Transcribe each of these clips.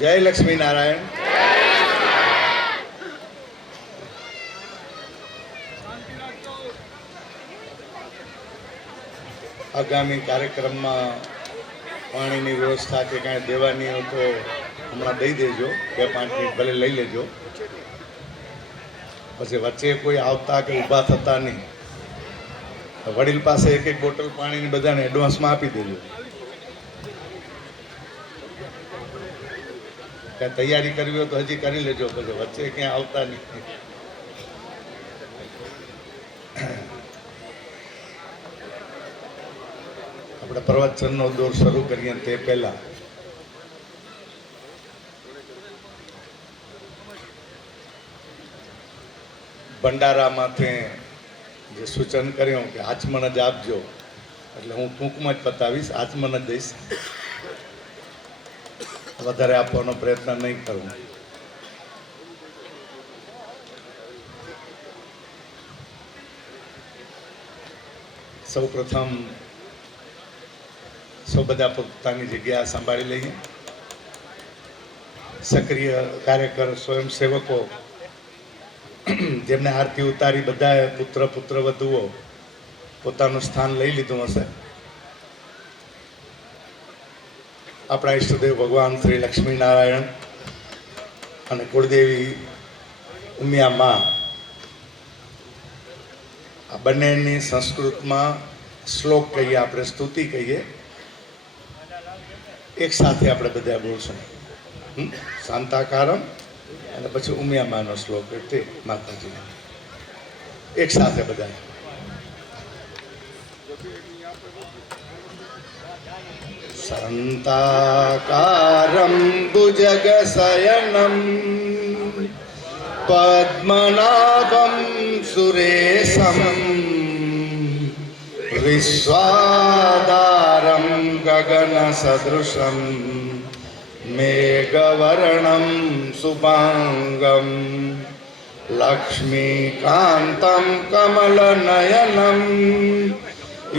જય લક્ષ્મી નારાયણ. આગામી કાર્યક્રમમાં પાણીની વ્યવસ્થા કે કાંઈ દેવાની હોય તો હમણાં દઈ દેજો, 2-5 મિનિટ ભલે લઈ લેજો. પછી વચ્ચે કોઈ આવતા કે ઊભા થતા નહીં. વડીલ પાસે એક બોટલ પાણીની બધાને એડવાન્સમાં આપી દેજો. કાંઈ તૈયારી કરવી હોય તો હજી કરી લેજો, પછી વચ્ચે ક્યાં આવતા નહીં. આપણે પ્રવચનનો દોર શરૂ કરીએ તે પહેલા ભંડારામાંથી જે સૂચન કર્યું કે આચમન જ આપજો, એટલે હું ટૂંકમાં જ બતાવીશ, આચમન જ દઈશ, વધારે આપવાનો પ્રયત્ન નહીં કરું. સૌ પ્રથમ સૌ બધા પોતાની જગ્યા સંભાળી લઈએ. સક્રિય કાર્યકર સ્વયંસેવકો જેમને આરતી ઉતારી બધા પુત્ર વધુઓ પોતાનું સ્થાન લઈ લીધું હશે. આપણા ઈષ્ટદેવ ભગવાન શ્રી લક્ષ્મી નારાયણ અને કુળદેવી ઉમિયા માં, આ બંનેની સંસ્કૃતમાં શ્લોક કહીએ, આપણે સ્તુતિ કહીએ, એક સાથે આપણે બધા બોલશું. શાંતાકારમ અને પછી ઉમિયા માનો શ્લોક તે માતાજી એક સાથે બધા. શાંતાકારમ ભુજગશયનમ પદ્મનાભમ સુરેશમ વિશ્વાધારમ ગગન સદૃશમ મેઘવર્ણમ શુભાંગમ લક્ષ્મીકાંતમ કમલનયનમ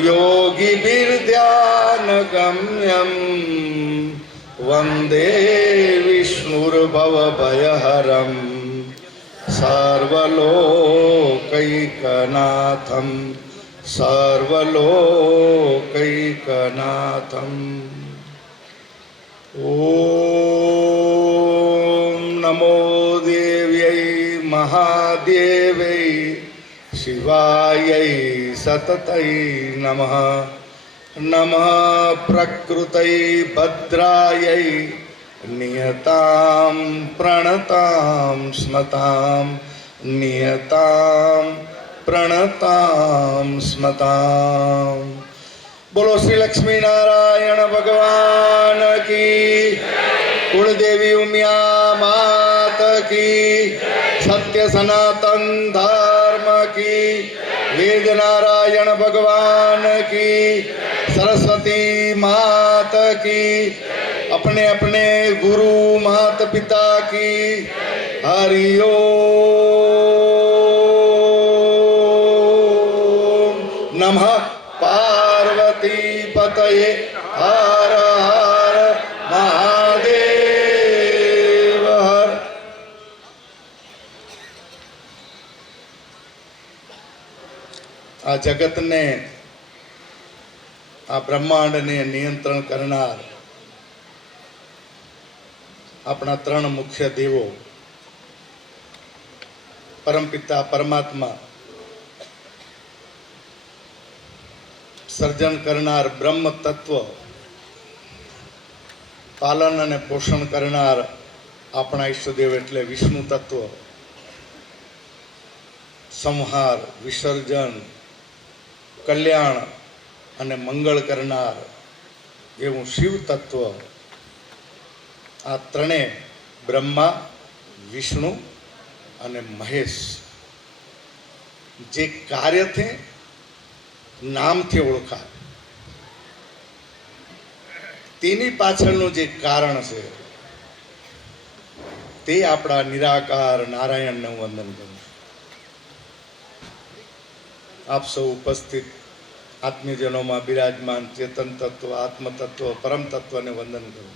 યોગીભિર્ધ્યાનગમ્યમ વંદે વિષ્ણુર્ભવભયહરમ સર્વલોકૈકનાથમ સર્વલોકૈકનાથમ. ઓમ નમો દેવ્યૈ મહાદેવૈ શિવાયૈ સતતૈ નમઃ. નમઃ પ્રકૃતૈ ભદ્રાયૈ નિયતામ પ્રણતામ સ્મતામ નિયતામ પ્રણતામ સ્મતામ. બોલો શ્રી લક્ષ્મી નારાયણ ભગવાન કી, કુળદેવી ઉમિયા માત કી, સત્ય સનાતન ધર્મ કી, વેદ નારાયણ ભગવાન કી, सरस्वती मात की, अपने अपने गुरु मात पिता की हरिओम नमः. पार्वती पतये हर हर महादेव हर. आ जगत ने आ ब्रह्मांड ने नियंत्रण करनार अपना 3 मुख्य देवो परमपिता परमात्मा, सर्जन करनार ब्रह्म तत्व, पालन अने पोषण करनार अपना ईष्टदेव एटले विष्णु तत्व, संहार विसर्जन कल्याण અને મંગળ કરનાર એવું શિવ તત્વ. આ ત્રણે બ્રહ્મા, વિષ્ણુ અને મહેશ જે કાર્યથી નામથી ઓળખાય, તેની પાછળનું જે કારણ છે તે આપણા નિરાકાર નારાયણને હું વંદન કરું. આપ સૌ ઉપસ્થિત આત્મીયજનોમાં બિરાજમાન ચેતન તત્વ, આત્મ તત્વ, પરમ તત્વને વંદન કરું.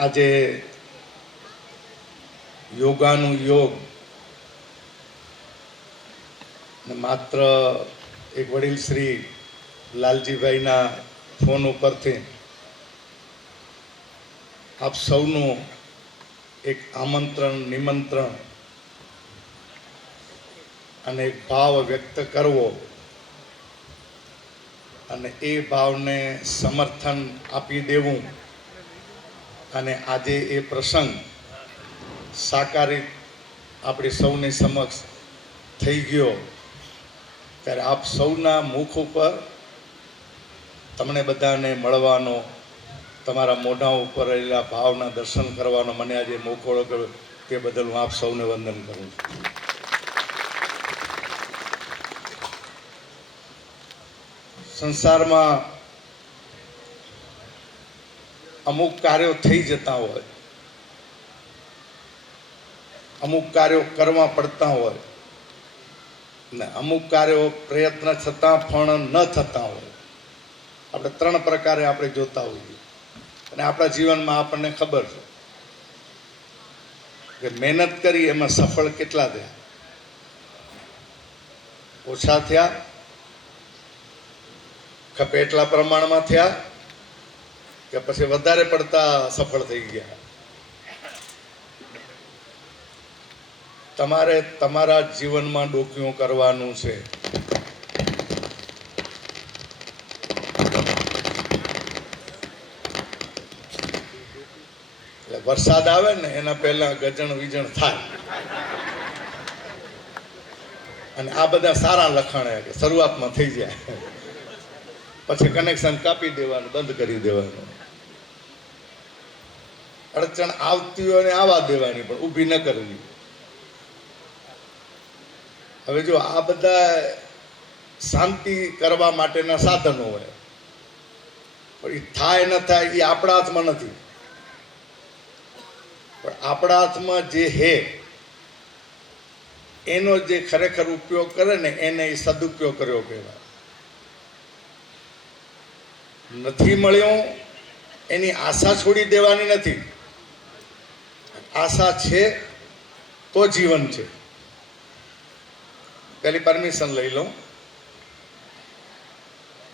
આજે યોગાનું યોગ ને માત્ર એક વડીલ શ્રી લાલજીભાઈના ફોન ઉપરથી આપ સૌનું એક આમંત્રણ નિમંત્રણ અને એક ભાવ વ્યક્ત કરવો અને એ ભાવને સમર્થન આપી દેવું અને આજે એ પ્રસંગ સાકારિત આપણી સૌની સમક્ષ થઈ ગયો ત્યારે આપ સૌના મુખ ઉપર તમને બધાને મળવાનો, તમારા મોઢા ઉપર રહેલા ભાવના દર્શન કરવાનો મને આજે મોકો મળ્યો તે બદલ હું આપ સૌને વંદન કરું છું. સંસારમાં અમુક કાર્યો થઈ જતા હોય, અમુક કાર્યો કરવા પડતા હોય ને અમુક કાર્યો પ્રયત્ન છતાં પણ ન થતા હોય. આપણે ત્રણ પ્રકારે આપણે જોતા હોઈએ અને આપણા જીવનમાં આપણને ખબર છે કે મહેનત કરી એમાં સફળ કેટલા થયા, ઓછા થયા, ખપે એટલા પ્રમાણમાં થયા કે પછી વધારે પડતા સફળ થઈ ગયા. તમારે તમારા જીવનમાં ડોક્યું કરવાનું છે. એટલે વરસાદ આવે ને એના પહેલા ગજણ વિજણ થાય અને આ બધા સારા લખાણ કે શરૂઆતમાં થઈ જાય, પછી કનેક્શન કાપી દેવાનું, બંધ કરી દેવાનું. અડચણ આવતી હોય ને આવવા દેવાની, પણ ઊભી ન કરવી. હવે જો આ બધા શાંતિ કરવા માટેના સાધનો હોય, પણ એ થાય ન થાય એ આપણા હાથમાં નથી. પણ આપણા હાથમાં જે હે એનો જે ખરેખર ઉપયોગ કરે ને એને એ સદુપયોગ કર્યો કહેવાય. નથી મળ્યો એની આશા છોડી દેવાની નથી. આશા છે તો જીવન છે. પેલી પરમિશન લઈ લઉં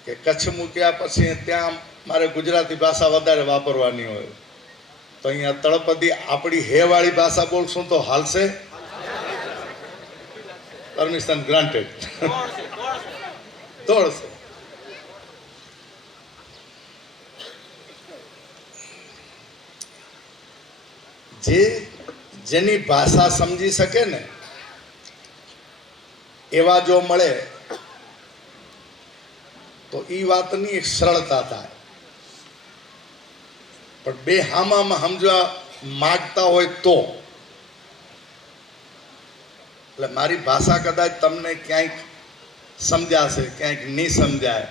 કે કચ્છ મૂક્યા પછી ત્યાં મારે ગુજરાતી ભાષા વધારે વાપરવાની હોય તો અહીંયા તળપદી આપણી હે વાળી ભાષા બોલશું તો હાલશે? Permission granted. તોડશે. જેની ભાષા સમજી શકે ને એવા જો મળે તો એ વાતની એક સરળતા થાય. પણ બે હામામાં સમજવા માગતા હોય તો એટલે મારી ભાષા કદાચ તમને ક્યાંક સમજાશે, ક્યાંક નહીં સમજાય.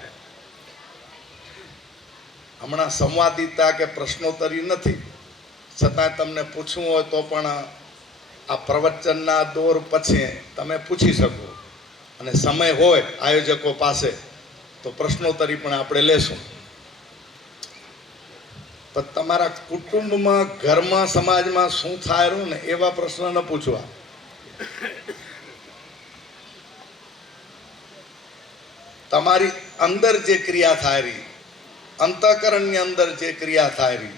હમણાં સંવાદિતા કે પ્રશ્નોત્તરી નથી, છતાં તમને પૂછવું હોય તો પણ આ પ્રવચનના દોર પછી તમે પૂછી શકો અને સમય હોય આયોજકો પાસે તો પ્રશ્નોત્તરી પણ આપણે લેશું. પણ તમારા કુટુંબમાં, ઘરમાં, સમાજમાં શું થાય રહ્યું ને એવા પ્રશ્ન ન પૂછવા. તમારી અંદર જે ક્રિયા થાય રહી, અંતઃકરણની અંદર જે ક્રિયા થાય રહી,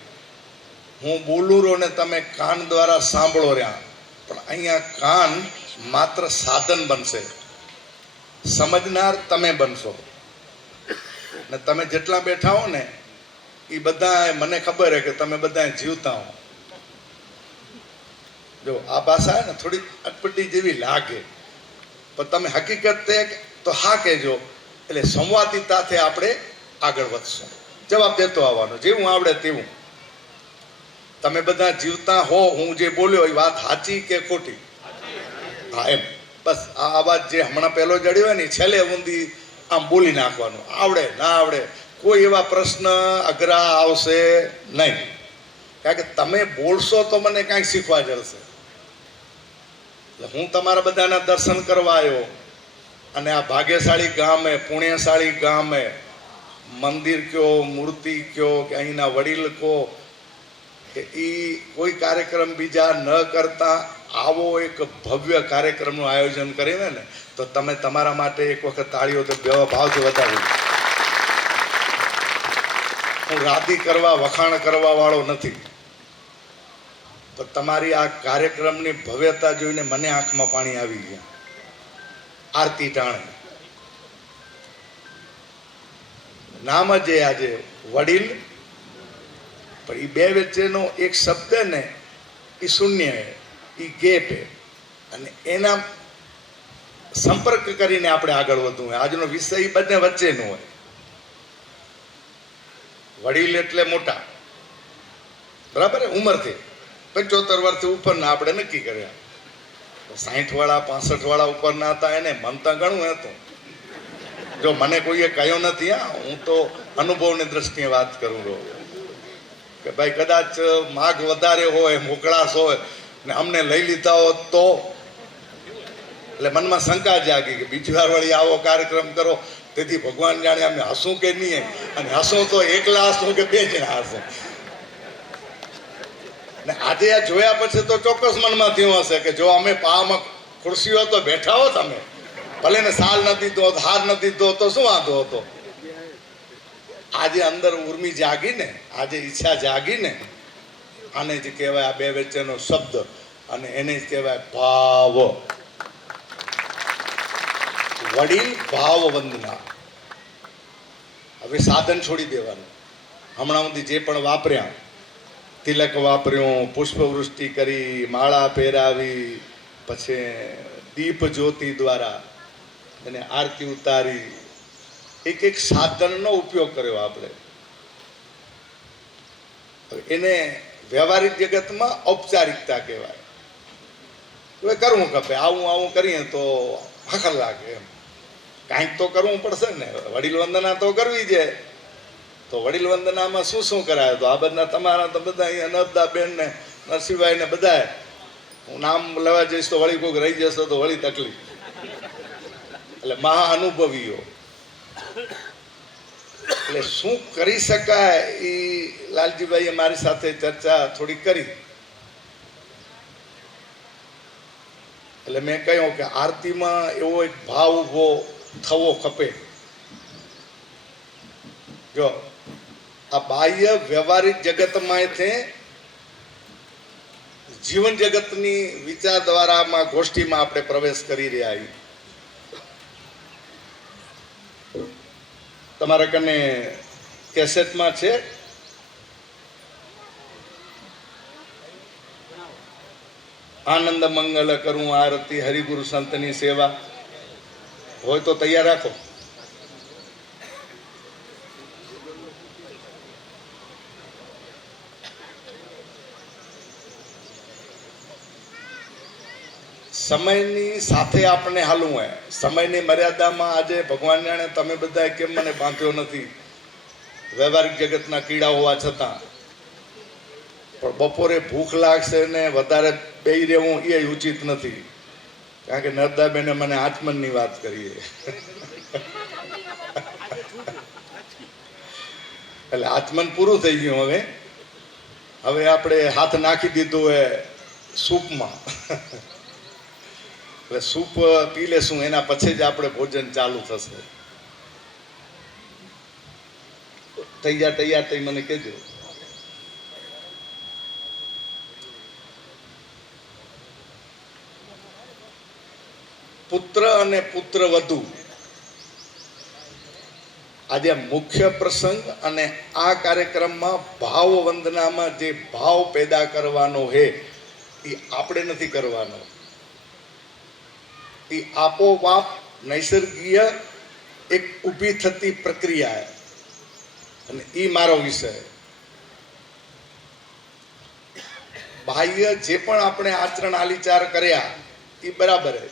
હું બોલું રહ્યો ને તમે કાન દ્વારા સાંભળો રહ્યા, પણ અહીંયા કાન માત્ર સાધન બનશે, સમજનાર તમે બનશો. ને તમે જેટલા બેઠા હો ને એ બધા મને ખબર છે કે તમે બધા જીવતા હો. જો આ ભાષા ને થોડી અટપટી જેવી લાગે પણ તમે હકીકત તો હા કહેજો, એટલે સંવાદિતાથી આપણે આગળ વધશું. જવાબ દેતો આવવાનો, જેવું આવડે તેવું. તમે બધા જીવતા હો, હું જે બોલ્યો એ વાત સાચી કે ખોટી? હા, એમ બસ. આ અવાજ જે હમણાં પહેલો જડ્યો ને છેલ્લે ઊંધી આમ બોલી નાખવાનું. આવડે ના આવડે કોઈ એવા પ્રશ્ન અઘરા આવશે નહીં, કારણ કે તમે બોલશો તો મને કાંઈક શીખવા જશે. એટલે હું તમારા બધાના દર્શન કરવા આવ્યો અને આ ભાગ્યશાળી ગામે, પુણ્યશાળી ગામે મંદિર કયો, મૂર્તિ કયો કે અહીંના વડીલ કહો કે એ કોઈ કાર્યક્રમ બીજા ન કરતા આવો એક ભવ્ય કાર્યક્રમનું આયોજન કરીને ને તો તમે તમારા માટે એક વખત તાળીઓ તો બે ભાવથી વધારી. હું રાધી કરવા વખાણ કરવા વાળો નથી, તો તમારી આ કાર્યક્રમની ભવ્યતા જોઈને મને આંખમાં પાણી આવી ગયા. આરતી ટાણે નામ જ એ આજે વડીલ, પણ એ બે વચ્ચેનો એક શબ્દ ને એ શૂન્ય હે, એ ગેપ હે, અને એના સંપર્ક કરીને આપણે આગળ વધવું હોય. આજનો વિષય બંને વચ્ચેનો હોય. વડીલ એટલે મોટા, બરાબર, ઉંમરથી 75 વર્ષથી ઉપરના આપણે નક્કી કર્યા. 60 વાળા 65 વાળા ઉપરના હતા, એને મનતા ઘણું હતું. જો મને કોઈએ કહ્યું નથી, હા, હું તો અનુભવની દ્રષ્ટિએ વાત કરું છું કે ભાઈ કદાચ માગ વધારે હોય, મોકળાશ હોય ને અમને લઈ લીધા હોત તો, એટલે મનમાં શંકા જાગી કે બીજી વાર વળી આવો કાર્યક્રમ કરો. તેથી ભગવાન જાણે અમે હસું કે નહીં, અને હસું તો એકલા હસું કે બે જણા હસું. ને આજે આ જોયા પછી તો ચોક્કસ મનમાં થયું હશે કે જો અમે પામાં ખુરશીઓ તો બેઠા હોત, અમે ભલે ને સાલ ન દીધો, હાર ન દીધો તો શું વાંધો હતો. આજે અંદર ઉર્મી જાગીને, આજે ઈચ્છા જાગીને, આને જ કહેવાય આ બે વચ્ચેનો શબ્દ, અને એને જ કહેવાય ભાવ. વડીલ ભાવ વંદના. હવે સાધન છોડી દેવાનું. હમણાં સુધી જે પણ વાપર્યા, તિલક વાપર્યું, પુષ્પવૃષ્ટિ કરી, માળા પહેરાવી, પછી દીપ જ્યોતિ દ્વારા અને આરતી ઉતારી, એક એક સાધનનો ઉપયોગ કર્યો આપણે. એને વ્યવહારિક જગતમાં ઔપચારિકતા કહેવાય. હવે કરવું ખપે, આવું કરીએ તો હખર લાગે એમ. કાંઈક તો કરવું પડશે ને. વડીલ વંદના તો કરવી છે. તો વડીલ વંદનામાં શું શું કરાય? તો આ બધા તમારા તો બધા અહીંયા નર્મદાબેન ને નરસિંહભાઈ ને બધા, હું નામ લેવા જઈશ તો વળી કોઈક રહી જશે તો વળી તકલીફ. એટલે મહા અનુભવીઓ. એટલે શું કરી શકાય એ લાલજીભાઈએ મારી સાથે ચર્ચા થોડી કરી. એટલે મેં કહ્યું કે આરતીમાં એવો એક ભાવ ઉભો થવો ખપે. જો આ બાહ્ય વ્યવહારિક જગતમાંથી જીવન જગતની વિચારધારામાં ગોષ્ઠીમાં આપણે પ્રવેશ કરી રહ્યા છીએ. તમારા કને કેસેટમાં છે, આનંદ મંગલ કરું આરતી હરિગુરુ સંતની સેવા. હોય તો તૈયાર રાખો. સમયની સાથે આપણે હાલવું હોય. સમયની મર્યાદામાં આજે ભગવાન જાણે તમે બધા કેમ મને બાંધ્યો નથી, વ્યવહારિક જગતના કીડા હોવા છતાં. પણ બપોરે ભૂખ લાગશે ને વધારે બેહી રહેવું એ ઉચિત નથી. કારણ કે નર્મદાબેને મને આચમનની વાત કરી. એટલે આચમન પૂરું થઈ ગયું. હવે આપણે હાથ નાખી દીધું એ સૂપમાં. એટલે સૂપ પી લેશું, એના પછી જ આપણે ભોજન ચાલુ થશે. તૈયાર થઈ મને કહેજો. પુત્ર અને પુત્ર વધુ આજે મુખ્ય પ્રસંગ, અને આ કાર્યક્રમમાં ભાવ વંદનામાં જે ભાવ પેદા કરવાનો છે એ આપણે નથી કરવાનો. એ આપોઆપ નૈસર્ગિક એક ઊભી થતી પ્રક્રિયા, અને એ મારો વિષય. બાહ્ય જે પણ આપણે આચરણ આલિચાર કર્યા એ બરાબર છે,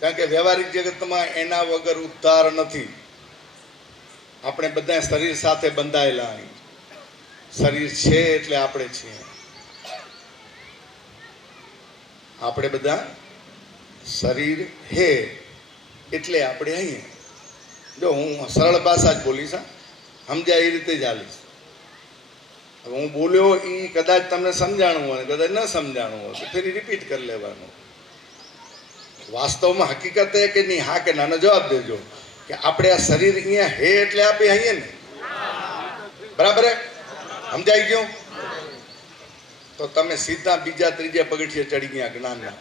કારણ કે વ્યવહારિક જગતમાં એના વગર ઉદ્ધાર નથી. આપણે બધા શરીર સાથે બંધાયેલા. શરીર છે એટલે આપણે છીએ. આપણે બધા શરીર હે એટલે આપણે અહીંયા. જો હું સરળ ભાષા જ બોલીશ, સમજાય એ રીતે જ હાલીશ. હું બોલ્યો એ કદાચ તમને સમજાણું હોય, કદાચ ન સમજાણું હોય તો ફરી રિપીટ કરી લેવાનું. વાસ્તવમાં હકીકત એ કે નહીં, હા કે નાનો જવાબ દેજો કે આપણે આ શરીર અહીંયા હે એટલે આપે હઈએ ને, બરાબર હે? સમજાઈ ગયું? તો તમે સીધા બીજા ત્રીજા પગથિયે ચડી ગયા જ્ઞાનના.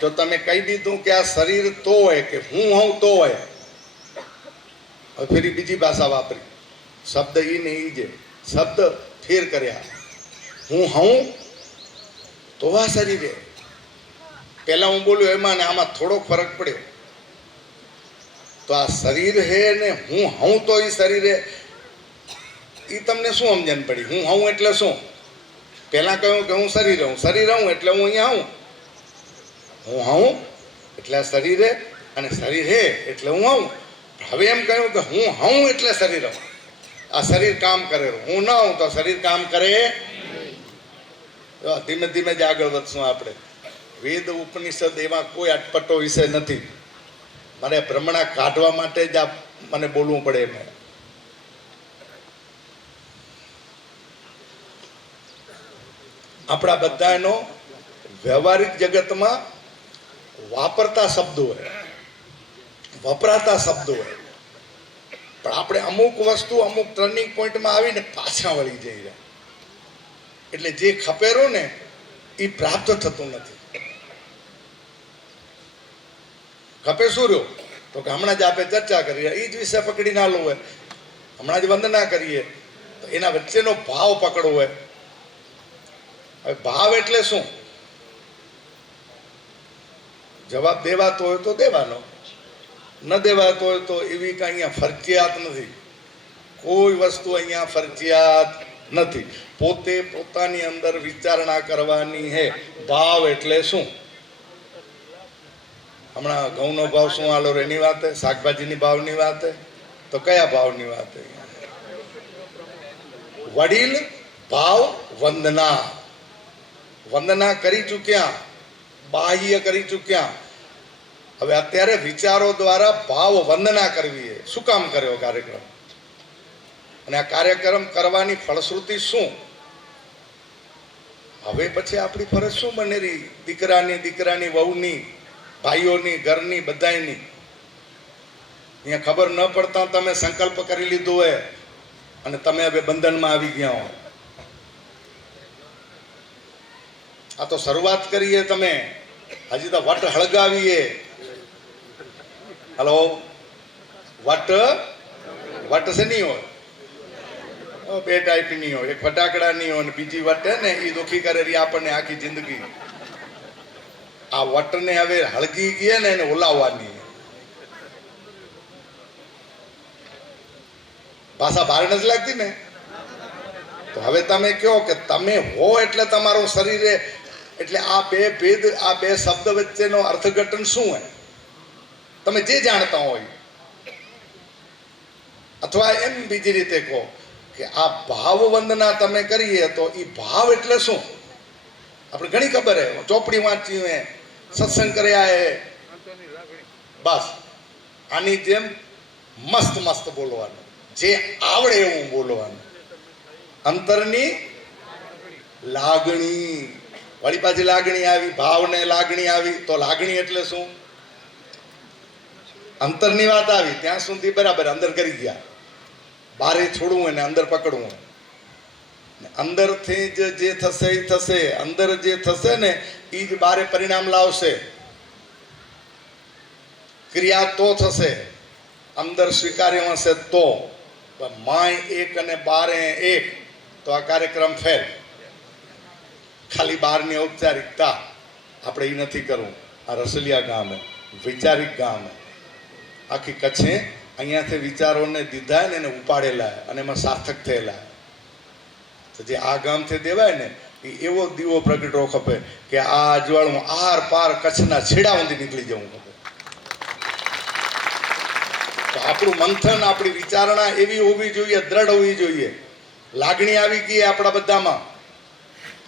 જો તમે કહી દીધું કે આ શરીર તો હોય કે હું હોઉં તો હોય, હવે ફરી બીજી ભાષા વાપરી, શબ્દ ઈ ને ઈ જે શબ્દ ફેર કર્યા, હું હોઉં તો આ શરીરે. પહેલા હું બોલ્યો એમાં ને આમાં થોડોક ફરક પડ્યો. તો આ શરીર હે ને હું હોઉં તો એ શરીરે, એ તમને શું સમજણ પડી? હું હોઉં એટલે શું? પહેલા કહ્યું કે હું શરીર હું, શરીર હું એટલે હું અહીંયા આવું. હું હોઉં એટલે આ શરીરે, અને શરીર હે એટલે હું હોઉં. હવે એમ કહ્યું કે હું હોઉં એટલે શરીર હું. આ શરીર કામ કરે, હું ન હોઉં તો શરીર કામ કરે. ધીમે ધીમે જ આગળ વધશું આપણે. વેદ ઉપનિષદ એમાં કોઈ અટપટો વિષય નથી. મારે ભ્રમણા કાઢવા માટે જ આ મને બોલવું પડે એમ. આપણા બધાનો વ્યવહારિક જગતમાં વાપરતા શબ્દો હોય, વપરાતા શબ્દો હોય, પણ આપણે અમુક વસ્તુ અમુક ટર્નિંગ પોઈન્ટમાં આવીને પાછા વળી જઈએ, એટલે જે ખપેરો ને એ પ્રાપ્ત થતું નથી. ખપે શું રહ્યો? તો કે હમણાં જ આપણે ચર્ચા કરીએ એ જ વિષય પકડી ના લો હોય, હમણાં જ વંદના કરીએ તો એના વચ્ચેનો ભાવ પકડવો હોય. હવે ભાવ એટલે શું? જવાબ દેવાતો હોય તો દેવાનો, ન દેવાતો હોય તો એવી કાંઈ અહીંયા ફરજિયાત નથી. કોઈ વસ્તુ અહીંયા ફરજિયાત નથી. પોતે પોતાની અંદર વિચારણા કરવાની હે. ભાવ એટલે શું? હમણાં ઘઉંનો ભાવ શું હાલો એની વાત, શાકભાજીની ભાવની વાત, તો કયા ભાવની વાત? વડીલ ભાવ વંદના, વંદના કરી ચૂક્યા, બાહ્ય કરી ચૂક્યા. હવે અત્યારે વિચારો દ્વારા ભાવ વંદના કરવી. શું કામ કર્યો કાર્યક્રમ? અને આ કાર્યક્રમ કરવાની ફળશ્રુતિ શું? હવે પછી આપણી ફરજ શું બનેલી? દીકરાની વહુની, ભાઈઓની, ઘરની, બધાની. અહીંયા ખબર ન પડતા તમે સંકલ્પ કરી લીધો હોય અને તમે હવે બંધનમાં આવી ગયા હો. આ તો શરૂઆત કરીએ, તમે હજી તો વટ હળગાવીએ. હલો, વટ છે નહીં હોય, બે ટાઈપની હોય. એક ફટાકડાની હોય અને બીજી વટ હે ને એ દુઃખી કરેલી આપણને આખી જિંદગી. આ વટને હવે હળગી ગયા ને એને ઓલાવવાની. ભાષા ભારે નથી લાગતી ને? તો હવે તમે કહો કે તમે હો એટલે તમારું શરીરે, એટલે આ બે ભેદ, આ બે શબ્દ વચ્ચેનો અર્થઘટન શું હોય? તમે જે જાણતા હોય, અથવા એમ બીજી રીતે કહો કે આ ભાવ વંદના તમે કરીએ તો એ ભાવ એટલે શું? આપણે ઘણી ખબર હે, ચોપડી વાંચી હે, સત્સંગ કર્યા હે, બસ આની જેમ મસ્ત મસ્ત બોલવાનું, જે આવડે એવું બોલવાનું. અંતરની લાગણી, વળી પાછી લાગણી આવી, ભાવને લાગણી આવી, તો લાગણી એટલે શું? અંતરની વાત આવી ત્યાં સુધી બરાબર, અંદર કરી ગયા. બારે છોડવું હોય ને અંદર પકડવું હોય. અંદરથી જ જે થશે એ થશે. અંદર જે થશે ને એ જ બારે પરિણામ લાવશે. ક્રિયા તો થશે, અંદર સ્વીકાર્ય હશે તો. માય એક અને બારે એક, તો આ કાર્યક્રમ ફેલ. ખાલી બહારની ઔપચારિકતા આપણે એ નથી કરવું. આ રસલિયા ગામ હે, વૈચારિક ગામ હે. આખી કચ્છે અહીંયાથી વિચારોને દીધા ને એને ઉપાડેલા અને એમાં સાર્થક થયેલા. તો જે આ ગામથી દેવાય ને એ એવો દીવો પ્રગટવો ખપે કે આ અજવાળું આર પાર કચ્છના છેડા સુધી નીકળી જવું ખપે. તો આપણું મંથન, આપણી વિચારણા એવી હોવી જોઈએ, દ્રઢ હોવી જોઈએ. લાગણી આવી ગઈ આપણા બધામાં.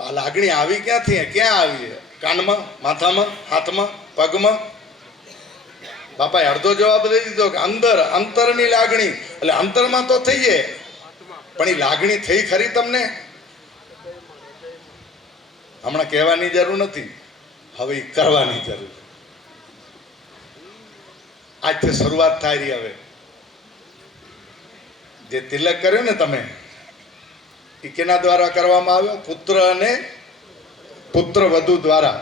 આ લાગણી આવી ક્યાંથી? ક્યાં આવી? કાનમાં, માથામાં, હાથમાં, પગમાં? બાપાએ અડધો જવાબ દઈ દીધો કે અંદર, અંતરની લાગણી. એટલે અંતરમાં તો થઈએ, પણ એ લાગણી થઈ ખરી તમને? હમણાં કહેવાની જરૂર નથી, હવે ઈ કરવાની જરૂર. આજથી શરૂઆત થાય રહી. હવે જે તિલક કર્યો ને તમે, એ કેના દ્વારા કરવામાં આવ્યો? પુત્ર અને પુત્ર વધુ દ્વારા.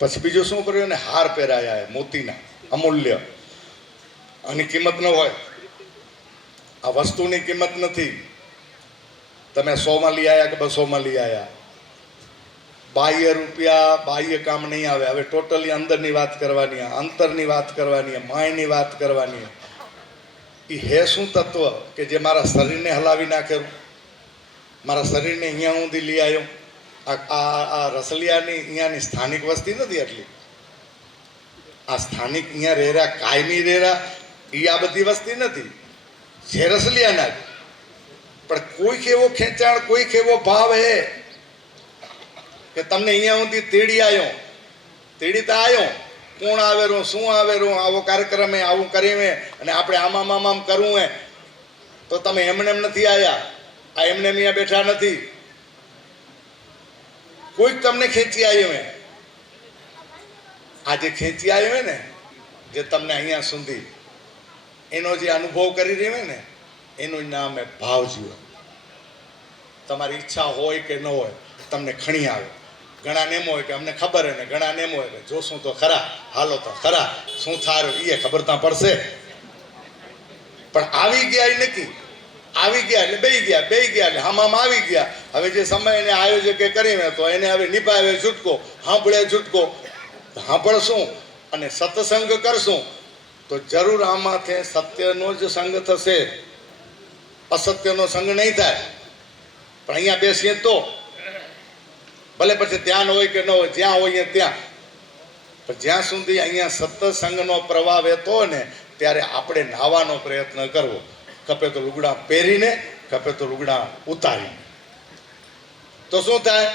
પછી બીજું શું કર્યું? ને હાર પહેરાયા મોતીના, અમૂલ્ય. આની કિંમત ન હોય, આ વસ્તુની કિંમત નથી. તમે 100 લઈ આવ્યા કે 200 લઈ આવ્યા, બાહ્ય રૂપિયા બાહ્ય કામ નહીં આવે. હવે ટોટલી અંદરની વાત કરવાની, અંતરની વાત કરવાની, માયની વાત કરવાની. એ હે શું તત્વ કે જે મારા શરીરને હલાવી નાખેલું, મારા શરીરને અહીંયા સુધી લઈ આવ્યો. આ રસલિયાની અહીંયાની સ્થાનિક વસ્તી નથી આટલી. આ સ્થાનિક અહીંયા રહેરા, કાયમી રહેરા, એ આ બધી વસ્તી નથી, જે રસલિયાના જ. પણ કોઈક એવો ખેંચાણ, કોઈક એવો ભાવ હે કે તમને અહીંયા સુધી તેડી આવ્યો. તેડી તો આવ્યો, કોણ આવેરું, શું આવેરું, આવો કાર્યક્રમ હે, આવું કરીએ અને આપણે આમ કરવું હે. તો તમે એમને એમ નથી આવ્યા. આ એમને અહીંયા બેઠા નથી. કોઈક તમને ખેંચી આવ્યો હે. આ જે ખેંચી આવ્યો હે ને, જે તમને અહીંયા સુધી એનો જે અનુભવ કરી રહ્યો ને, એનું નામ હે ભાવ જીવન. તમારી ઈચ્છા હોય કે ન હોય, તમને ખણી આવે. ઘણા એમ હોય કે અમને ખબર હે ને, ઘણા એમ હોય કે જોશું તો ખરા, હાલો તો ખરા, શું થારું એ ખબર ત્યાં પડશે. પણ આવી ગયા એ નક્કી. આવી ગયા એટલે બે ગયા એટલે હામાં આવી ગયા. હવે જે સમય એને આયોજકે કરીને તો એને હવે નિભાવે છૂટકો, સાંભળે છૂટકો. સાંભળશું અને સત્સંગ કરશું તો જરૂર આમાંથી સત્યનો જ સંગ થશે, અસત્યનો સંગ નહીં થાય. પણ અહીંયા બેસીએ તો ભલે પછી ધ્યાન હોય કે ન હોય, જ્યાં હોઈએ ત્યાં. પણ જ્યાં સુધી અહીંયા સત્સંગનો પ્રવાહ વહેતો હોય ને, ત્યારે આપણે નાહવાનો પ્રયત્ન કરવો. કપે તો લુગડા પહેરીને, કપે તો લુગડા ઉતારીને. તો શું થાય?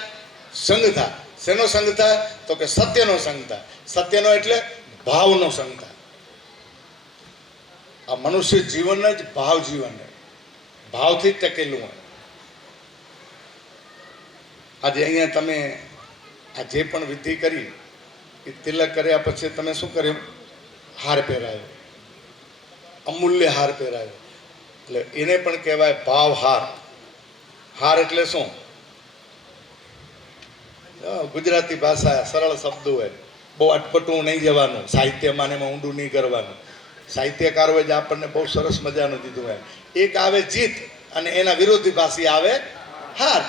સંગ થાય. શેનો સંગ થાય? તો કે સત્યનો સંગ થાય. સત્યનો એટલે ભાવનો સંગ થાય. આ મનુષ્ય જીવન જ ભાવ જીવન છે, ભાવથી ટકેલું હોય. આજે અહીંયા તમે આ જે પણ વિધિ કરી, એ તિલક કર્યા પછી તમે શું કર્યું? હાર પહેરાયો, અમૂલ્ય હાર પહેરાયો. એટલે એને પણ કહેવાય ભાવ હાર. હાર એટલે શું? ગુજરાતી ભાષા સરળ શબ્દો હોય, બહુ અટપટું નહીં જવાનું, સાહિત્યમાં એમાં ઊંડું નહીં કરવાનું. સાહિત્યકારોએ જ આપણને બહુ સરસ મજાનું દીધું હોય. એક આવે જીત અને એના વિરોધી ભાષી આવે હાર.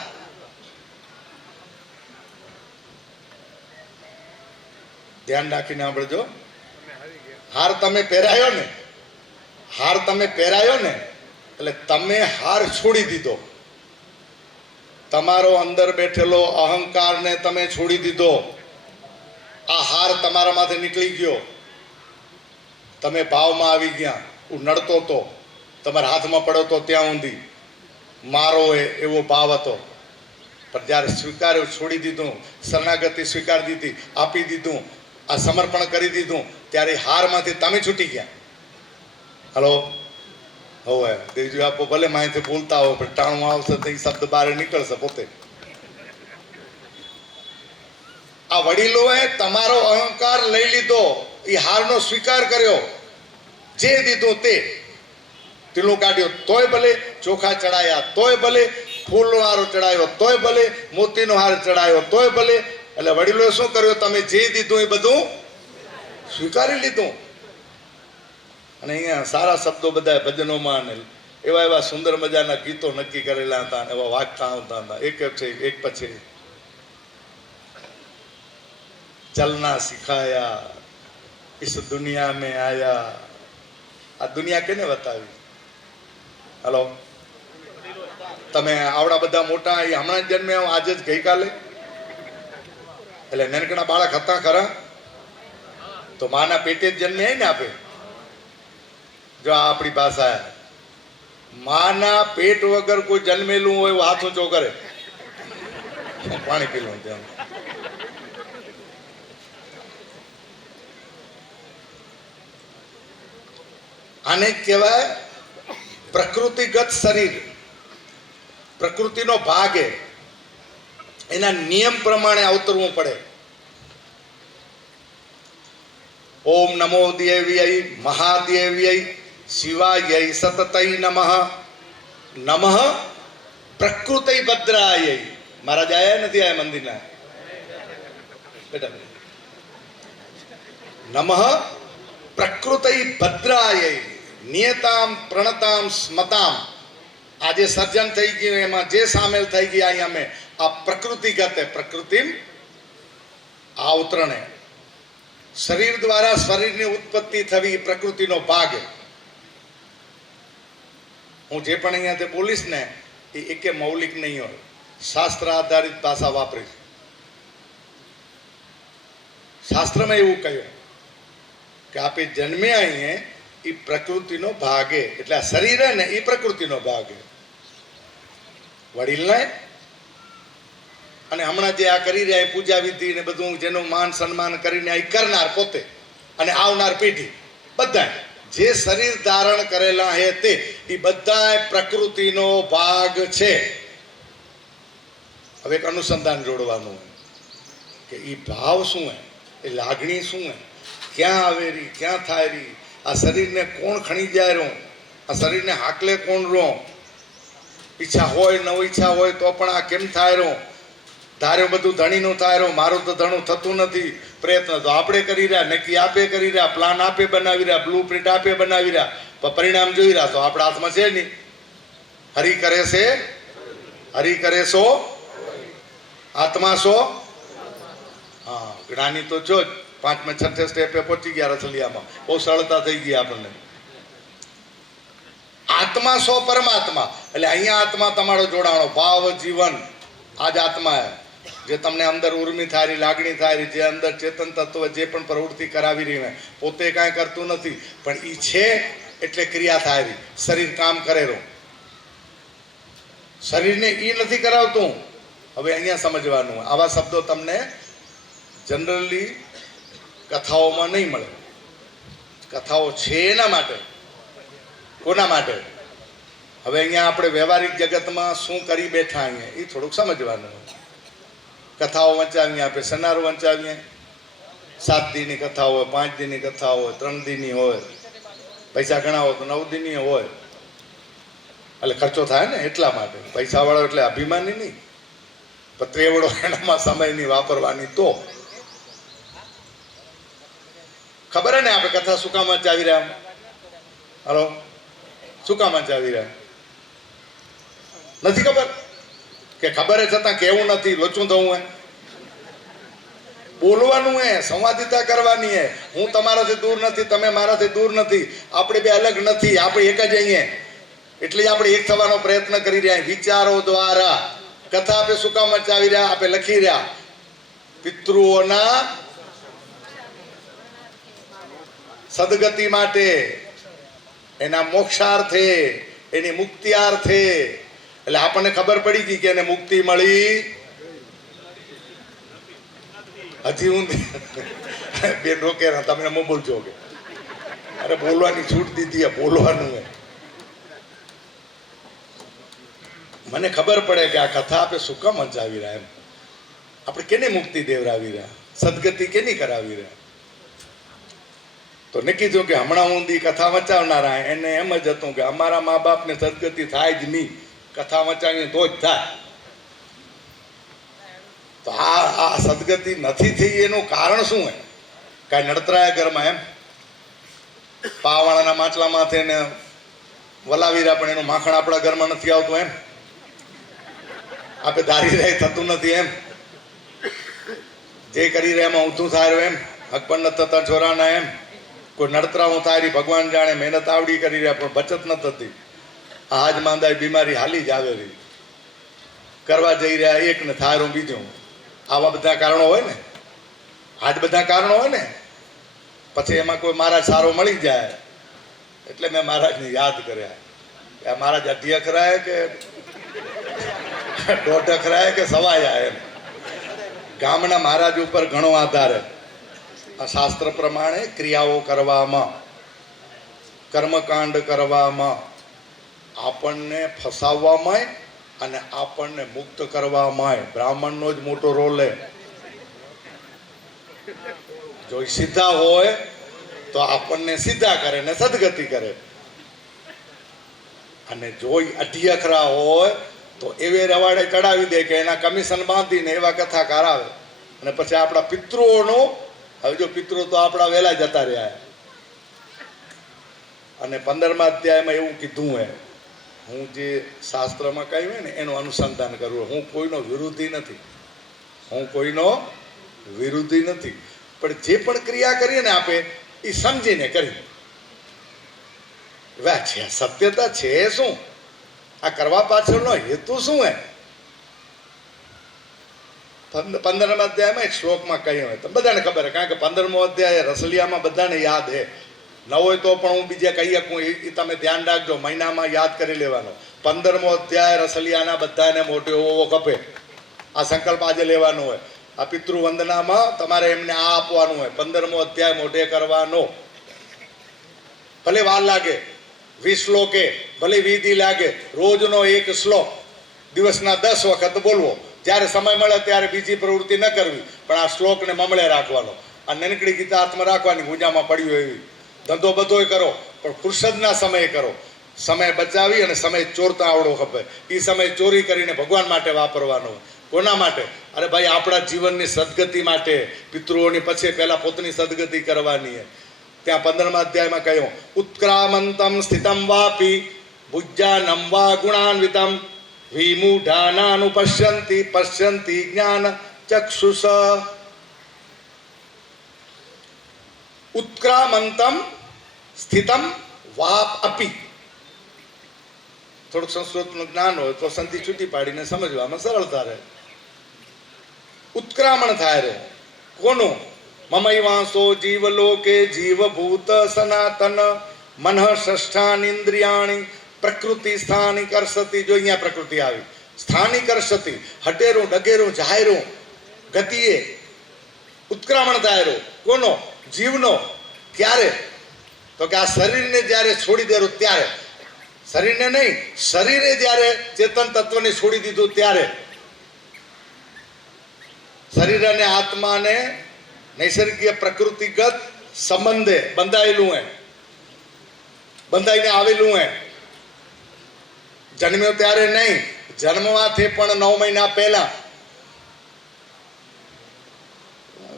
ધ્યાન રાખીને સાંભળજો. હાર તમે પહેરાયો ને, હાર તમે પહેરાયો ને, એટલે તમે હાર છોડી દીધો. તમારો અંદર બેઠેલો અહંકારને તમે છોડી દીધો. આ હાર તમારામાંથી નીકળી ગયો. તમે ભાવમાં આવી ગયા. હું નડતો હતો, તમારા હાથમાં પડ્યો તો ત્યાં ઊંધી મારો એવો ભાવ હતો. પણ જ્યારે સ્વીકાર્યો, છોડી દીધું, શરણાગતિ સ્વીકારી દીધી, આપી દીધું, આ સમર્પણ કરી દીધું, ત્યારે હારમાંથી તમે છૂટી ગયા. હલો, હવે દેવજી આપો ભલે માહિતી બોલતા હોય, પણ ટાણું આવશે તો એ શબ્દ બહાર નીકળશે પોતે. આ વડીલોએ તમારો અહંકાર લઈ લીધો, એ હારનો સ્વીકાર કર્યો. જે દીધું તે તીલું કાઢ્યો તોય ભલે, ચોખા ચડાયા તોય ભલે, ફૂલનો હાર ચડાયો તોય ભલે, મોતીનો હાર ચડાયો તોય ભલે. એટલે વડીલોએ શું કર્યું? તમે જે દીધું એ બધું સ્વીકારી લીધું. અને અહીંયા સારા શબ્દો બધા ભજનોમાં ને એવા સુંદર મજાના ગીતો નક્કી કરેલા હતા, એવા વાગતા આવતા હતા, એક પછી ચલના સિખાયા, ઇસ દુનિયા મેં આયા. આ દુનિયા કેને બતાવી? હલો, તમે આવડા બધા મોટા એ હમણાં જ જન્મે, આજે જ ગઈકાલે. એટલે નાનકડા બાળક હતા ખરા, તો માના પેટે જ જન્મે ને આપે. જો આ આપણી ભાષા, માના પેટ વગર કોઈ જન્મેલું હોય હાથ ઊંચો કરે. પાણી પી લઉં ત્યાં. આને કહેવાય પ્રકૃતિગત શરીર પ્રકૃતિનો ભાગ એ એના નિયમ પ્રમાણે અવતરવું પડે. ઓમ નમો દેવ્યય મહાદેવ્યય શિવાય સતતય નમઃ નમઃ પ્રકૃતિ ભદ્રાય. મહારાજ આયા નથી આયા મંદિરના બેટા? નમઃ પ્રકૃતિ ભદ્રાય નિયતામ પ્રણતામ સ્મતામ. આજે સર્જન થઈ ગયું એમાં જે સામેલ થઈ ગયા અહીંયા અમે આ પ્રકૃતિગત પ્રકૃતિમ અવતરણે શરીર દ્વારા શરીરની ઉત્પત્તિ થવી પ્રકૃતિનો ભાગ. હું જે પણ અહીંયાથી બોલીશ ને એ એકે મૌલિક નહીં હોય, શાસ્ત્ર આધારિત ભાષા વાપરીશ. શાસ્ત્રમાં એવું કહ્યું કે આપે જન્મ્યા અહીંયા એ પ્રકૃતિનો ભાગ એટલે આ શરીર હે ને એ પ્રકૃતિનો ભાગ. વડીલને અને હમણાં જે આ કરી રહ્યા પૂજા વિધિ ને બધું જેનું માન સન્માન કરીને આ કરનાર પોતે અને આવનાર પેઢી બધા જે શરીર ધારણ કરેલા હે તે એ બધા પ્રકૃતિનો ભાગ છે. હવે એક અનુસંધાન જોડવાનું કે એ ભાવ શું હે, એ લાગણી શું હે, ક્યાં આવેરી ક્યાં થાય રહી, આ શરીરને કોણ ખણી જાય રહો, આ શરીરને હાકલે કોણ રહો, ઈચ્છા હોય ન ઈચ્છા હોય તો પણ આ કેમ થાય રહો, ધાર્યો બધું ધણીનું થાય રહો, મારું તો ધણું થતું નથી, પ્રયત્ન તો આપણે કરી રહ્યા, નક્કી આપે કરી રહ્યા, પ્લાન આપે બનાવી રહ્યા, બ્લુ પ્રિન્ટ આપે બનાવી રહ્યા, પણ પરિણામ જોઈ રહ્યા તો આપણા હાથમાં છે નહીં. હરી કરે છે, હરી કરે છો, આત્મા છો. હા, જ્ઞાની તો જો જ 5મે 6ઠે સ્ટેપે પહોંચી ગયા રસલિયામાં, બહુ સરળતા થઈ ગઈ આપણને. આત્મા સો પરમાત્મા એટલે અહીંયા આત્મા તમારો જોડાણો ભાવ જીવન આજ આત્મા જે તમને અંદર ઉર્મી થાય, લાગણી થાય, જે અંદર ચેતન તત્વ જે પણ પ્રવૃત્તિ કરાવી રહી હોય પોતે કાંઈ કરતું નથી પણ એ છે એટલે ક્રિયા થાય. શરીર કામ કરેલું શરીરને એ નથી કરાવતું. હવે અહીંયા સમજવાનું, આવા શબ્દો તમને જનરલી કથાઓમાં નહીં મળે. કથાઓ છે એના માટે, કોના માટે? હવે અહીંયા આપણે વ્યવહારિક જગતમાં શું કરી બેઠા અહીંયા એ થોડુંક સમજવાનું. કથાઓ વંચાવીએ, આપણે સનારો વંચાવીએ, 7 દીની કથા હોય, 5 દીની કથા હોય, 3 દીની હોય, પૈસા ઘણા હોય તો 9 દીની હોય, એટલે ખર્ચો થાય ને એટલા માટે. પૈસાવાળો એટલે અભિમાની નહીં, પત્રેવડો એનામાં સમયની વાપરવાની તો ખબર હે ને આપણે કથા શું કામ વંચાવી રહ્યા? હલો, શું કામ વંચાવી રહ્યા? નથી ખબર કે ખબર હે છતાં કેવું નથી, લોચું થવું હે, બોલવાનું હે, સંવાદિતા કરવાની હે. હું તમારાથી દૂર નથી, તમે મારાથી દૂર નથી, આપણે બે અલગ નથી, આપણે એક જ અહીંયા. એટલે આપણે એક થવાનો પ્રયત્ન કરી રહ્યા. વિચારો દ્વારા કથા આપણે શું કામ વંચાવી રહ્યા? આપણે લખી રહ્યા પિતૃઓના સદગતિ માટે, એના મોક્ષાર્થે, એની મુક્તિયાર્થે. એટલે આપણને ખબર પડી ગઈ કે એને મુક્તિ મળી હજી હું બે રોકે તમે ન બોલજો કે અરે બોલવાની છૂટ દીધી, બોલવાનું હે. મને ખબર પડે કે આ કથા આપણે શું કામ વંચાવી રહ્યા, એમ આપણે કેને મુક્તિ દેવરાવી રહ્યા, સદગતિ કેની કરાવી રહ્યા. તો નક્કી થયું કે હમણાં ઊંધી કથા વંચાવનારા એને એમ જ હતું કે અમારા મા બાપને સદગતિ થાય જ નહીં, કથા વંચાવીએ તો જ થાય. તો આ સદગતિ નથી થઈ એનું કારણ શું હે? કાંઈ નડતરાયા ઘરમાં એમ, પાવાળાના માટલામાં થઈને વલાવી રહ્યા પણ એનું માખણ આપણા ઘરમાં નથી આવતું એમ, આપણે ધારી રહ્યા થતું નથી એમ, જે કરી રહ્યા એમાં ઊંધું થાય એમ, હક પણ નથી થતા છોરાના એમ, કોઈ નડતરાઓ થાય ભગવાન જાણે, મહેનત આવડી કરી રહ્યા પણ બચત ન થતી, હાજ માંદાય બીમારી હાલી જ આવે રહી, કરવા જઈ રહ્યા એક ને થાય બીજું. આવા બધા કારણો હોય ને, આજ બધા કારણો હોય ને, પછી એમાં કોઈ મહારાજ સારો મળી જાય એટલે મેં મહારાજને યાદ કર્યા. મહારાજ અઢી અખરાય કે 1.5 અખરાય કે સવાયા એમ. ગામના મહારાજ ઉપર ઘણો આધાર આ શાસ્ત્ર પ્રમાણે ક્રિયાઓ કરવામાં, કર્મકાંડ કરવામાં આપણને ફસાવવામાં અને આપણને મુક્ત કરવામાં બ્રાહ્મણનો જ મોટો રોલ છે. જો ઈ સીધા હોય તો આપણને સીધા કરે ને સદગતિ કરે, અને જો ઈ અઢિયખરા હોય તો એવે રવાડે ચડાવી દે કે એના કમિશન બાંધીને એવા કથાકાર આવે. અને પછી આપણા પિતૃઓનો, હવે જો પિતૃ તો આપણા વહેલા જતા રહ્યા, અને 15મા અધ્યાયમાં એવું કીધું હે, હું જે શાસ્ત્રમાં કહ્યું હોય ને એનું અનુસંધાન કરું. હું કોઈનો વિરોધી નથી, હું કોઈનો વિરોધી નથી, પણ જે પણ ક્રિયા કરીએ ને આપે એ સમજીને કરી. વાહ છે સત્યતા છે શું, આ કરવા પાછળનો હેતુ શું હે? 15મા અધ્યાયમાં એક શ્લોકમાં કહ્યું હોય તો બધાને ખબર હે, કારણ કે 15મો અધ્યાય રસલિયામાં બધાને યાદ હે. ન હોય તો પણ હું બીજા કહી શકું, એ તમે ધ્યાન રાખજો, મહિનામાં યાદ કરી લેવાનો. 15મો અધ્યાય રસલિયાના બધાને મોટો હોવો ખપે. આ સંકલ્પ આજે લેવાનો હોય. આ પિતૃવંદનામાં તમારે એમને આ આપવાનું હોય, 15મો અધ્યાય મોઢે કરવાનો. ભલે વાર લાગે, 20 શ્લોકે ભલે વિધિ લાગે, રોજનો એક શ્લોક દિવસના 10 વખત બોલવો. જ્યારે સમય મળે ત્યારે બીજી પ્રવૃત્તિ ન કરવી, પણ આ શ્લોકને મમળે રાખવાનો. આ નાનકડી ગીતા હાથમાં રાખવાની, ગુંજામાં પડ્યું એવી. ધંધો બધોય કરો પણ ફુરસદના સમયે કરો. સમય બચાવી અને સમય ચોરતા આવડવો ખપે. એ સમય ચોરી કરીને ભગવાન માટે વાપરવાનો. કોના માટે? અરે ભાઈ, આપણા જીવનની સદગતિ માટે. પિતૃઓની પછી પહેલા પોતાની સદગતિ કરવાની. ત્યાં 15મા અધ્યાયમાં કહ્યું, ઉત્ક્રામંતમ સ્થિતમ વાપી ભુજ્જાનમ વા ગુણાન્વિતમ વિમૂઢાનાનુપશ્યંતિ પશ્યંતિ જ્ઞાન ચક્ષુષ. ઉત્ક્રામંતમ સ્થિતમ વાપ અપી. થોડુંક સંસ્કૃતનું જ્ઞાન હોય તો સંધિ છૂટી પાડીને સમજવામાં સરળતા રહે. ઉત્ક્રામણ થાય રહે કોનું? મમૈવાંસો જીવલોકે જીવભૂત સનાતન મનઃ ષષ્ઠાની ઇન્દ્રિયાણી પ્રકૃતિ સ્થાની કરસતી. જો અહીંયા પ્રકૃતિ આવી, સ્થાની કરસતી, હટેરું ડગેરું જાહેરું ગતિએ ઉત્ક્રામણ થાય રહ્યું. કોનો? જીવનો. ક્યારે? તો કે આ શરીરને જ્યારે છોડી દેરું ત્યારે. શરીરને નહીં, શરીરે જ્યારે ચેતન તત્વને છોડી દીધું ત્યારે. શરીર અને આત્માને નૈસર્ગિક પ્રકૃતિગત સંબંધે બંધાયેલું હે, બંધાઈને આવેલું હે. જન્મ્યો ત્યારે નહીં, જન્મવાથી પણ 9 મહિના પહેલા.